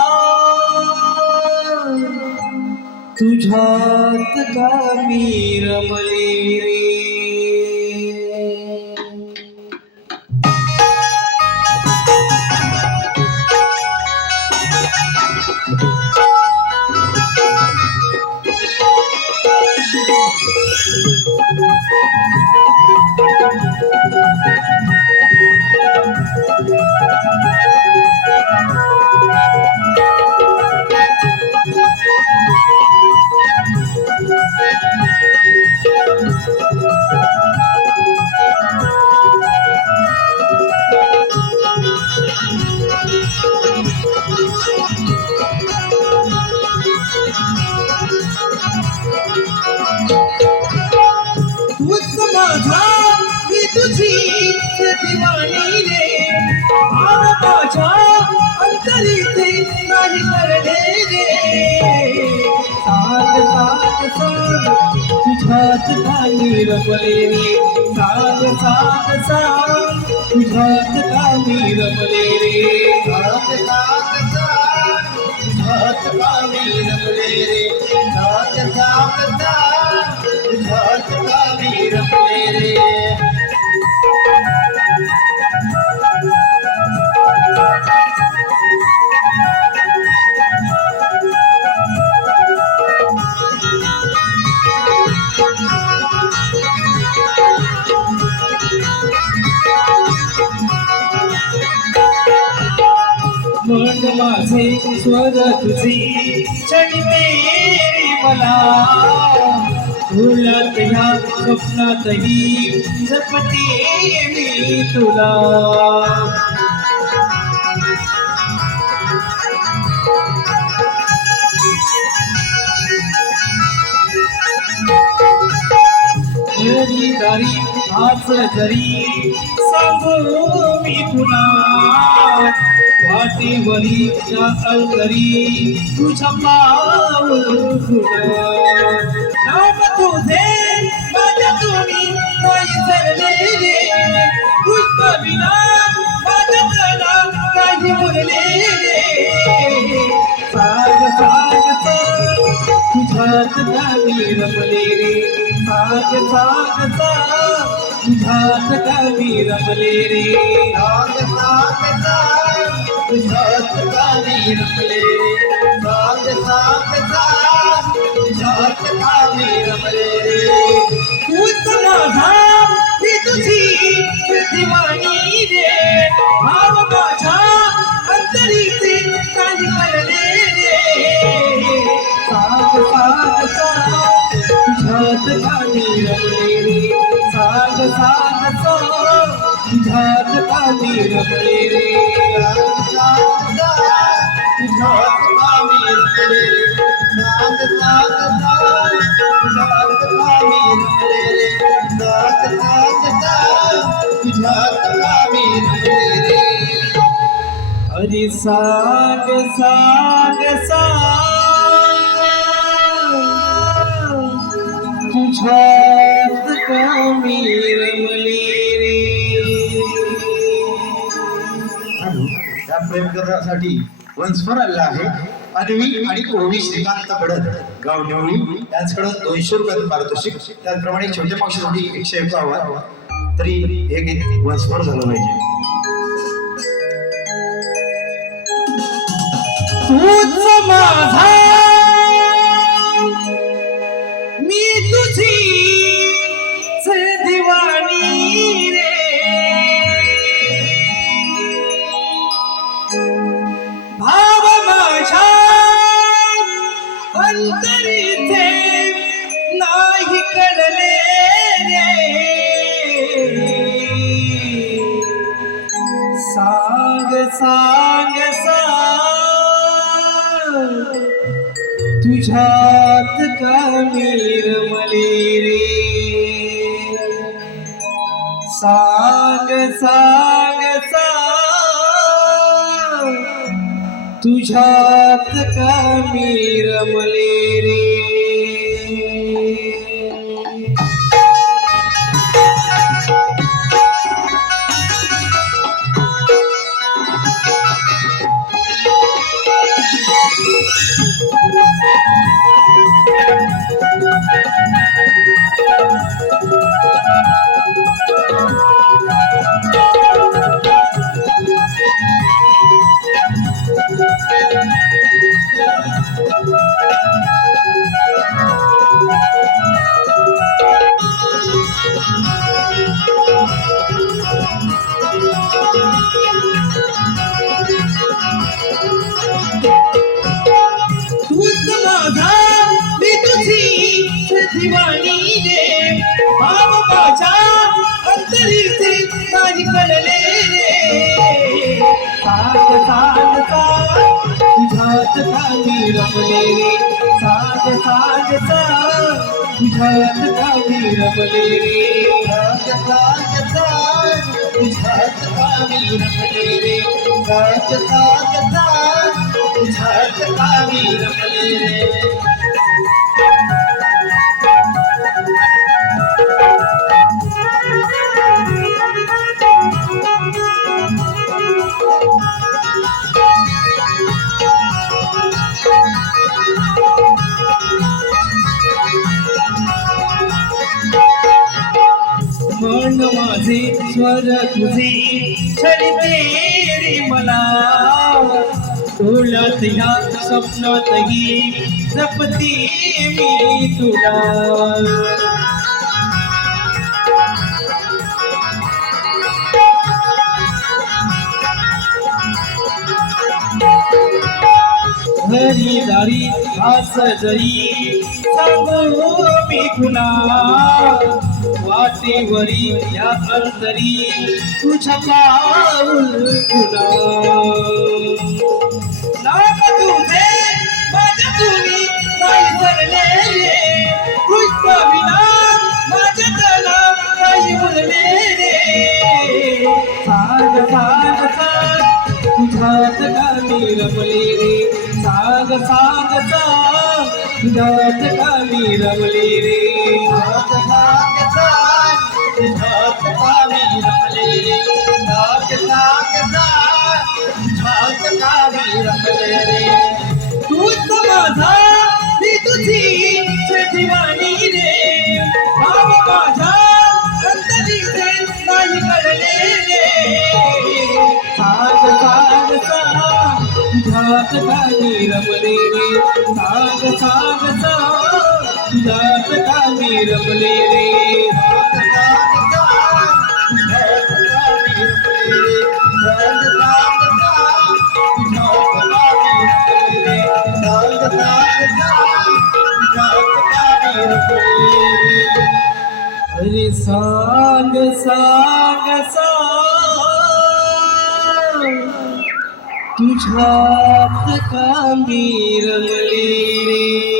तुझ्यात का मी रमली रे. तूच माझा मी तुझीच दिवाणी रे. भाव माझ्या अंतरीचे नाही करले रे. सांग सांग सांग तुझ्यात काही रमले रे. सांग सांग सांग तुझ्यात काही रमले रे. साथ साथ साथ तुझ्यात कामी रमले रे. साथ साथ साथ तुझ्यात कामी रमले रे. मन माझे स्वर तुझे चढते रे मला. भुलत ह्या स्वप्नातही जपते मी तुला. घरी दारी हाच जरी सांगू मी तुला वाटेवरी त्या अंतरी तुझ्या पाऊल तुला नाम तुझे माझ्या तुम्ही काही सरलेले पुष्प विना माझ्या तला काही उरलेले साग साग साग तुझ्यात गावी रमले रे साग साग साग तुझ्यात गावी रमले रे साग साग साग तुझ्यात गावी रमले रे साग साग साग तुझ्यात गावी रमले रे तूच माझा मी तुझी दिवाणी रे भाव माझ्या अंतरीचे काही कळले रे साग साग साग तुझ्यात गावी रमले रे साग साग साग तुझ्यात गावी रमले रे साग साग तुझ्यात गावी रमले रे साग साग साग तुझ्यात गावी रमले रे साग साग साग तुझ्यात गावी रमले रे अरे साग साग साग तुझ्यात गावी रमले रे त्या प्रेम करण्यासाठी वंशभर आलेला आहे अन्वी आणि ओवी श्रीकांत पडत गाव निवळी यांच्याकडून 200 रुपयाचं पारितोषिक त्याचप्रमाणे छोट्या पक्षासाठी 151 तरी हे गीत वंशभर झालं पाहिजे. तूच माझा मी तुझी दिवाणी रे भाव माझ्या अंतरीचे नाही कळले रे सांग सांग सांग तुझ्यात कामी रमले रे सांग सांग सांग तुझ्यात कामी रमले रे तूच माझा मी तुझी दिवाणी रे भाव माझ्या अंतरीचे काही कळले रे साग साग साग तुझ्यात काही रमले रे साग साग साग तुझ्यात काही रमले रे साग साग साग तुझ्यात गावी रमले रे साग साग साग तुझ्यात गावी रमले रे मन माझे स्वर तुझे छळते रे मला डोळ्यात ह्या स्वप्नातही जपते मी तुला घरी दारी हास जरी सांगू मी तुला वाटेवरी या अंतरी तुझ्या पाऊल तुला नाम तुझे माझ्या तुम्ही काही सरले पुष्प विना माझ्या तला काही उरले मी रमले रे साग साग साग तुझ्यात का मी रमले रे साग साग साग तुझ्यात का मी रमले रे साग साग साग तुझ्यात का मी रमले रे तूच माझा मी तुझी दिवाणी रे भाव माझा अंतरीचे नाही कळले रे साग साग साग तुझ्यात का मी रमले रे साग साग साग तुझ्यात का मी रमले रे साग साग साग तुझ्यात का मी रमले रे साग साग साग तुझ्यात का मी रमले रे साग साग साग तुझ्यात का मी रमले रे अरे साग साग साग तुझ्यात का मी रमले रे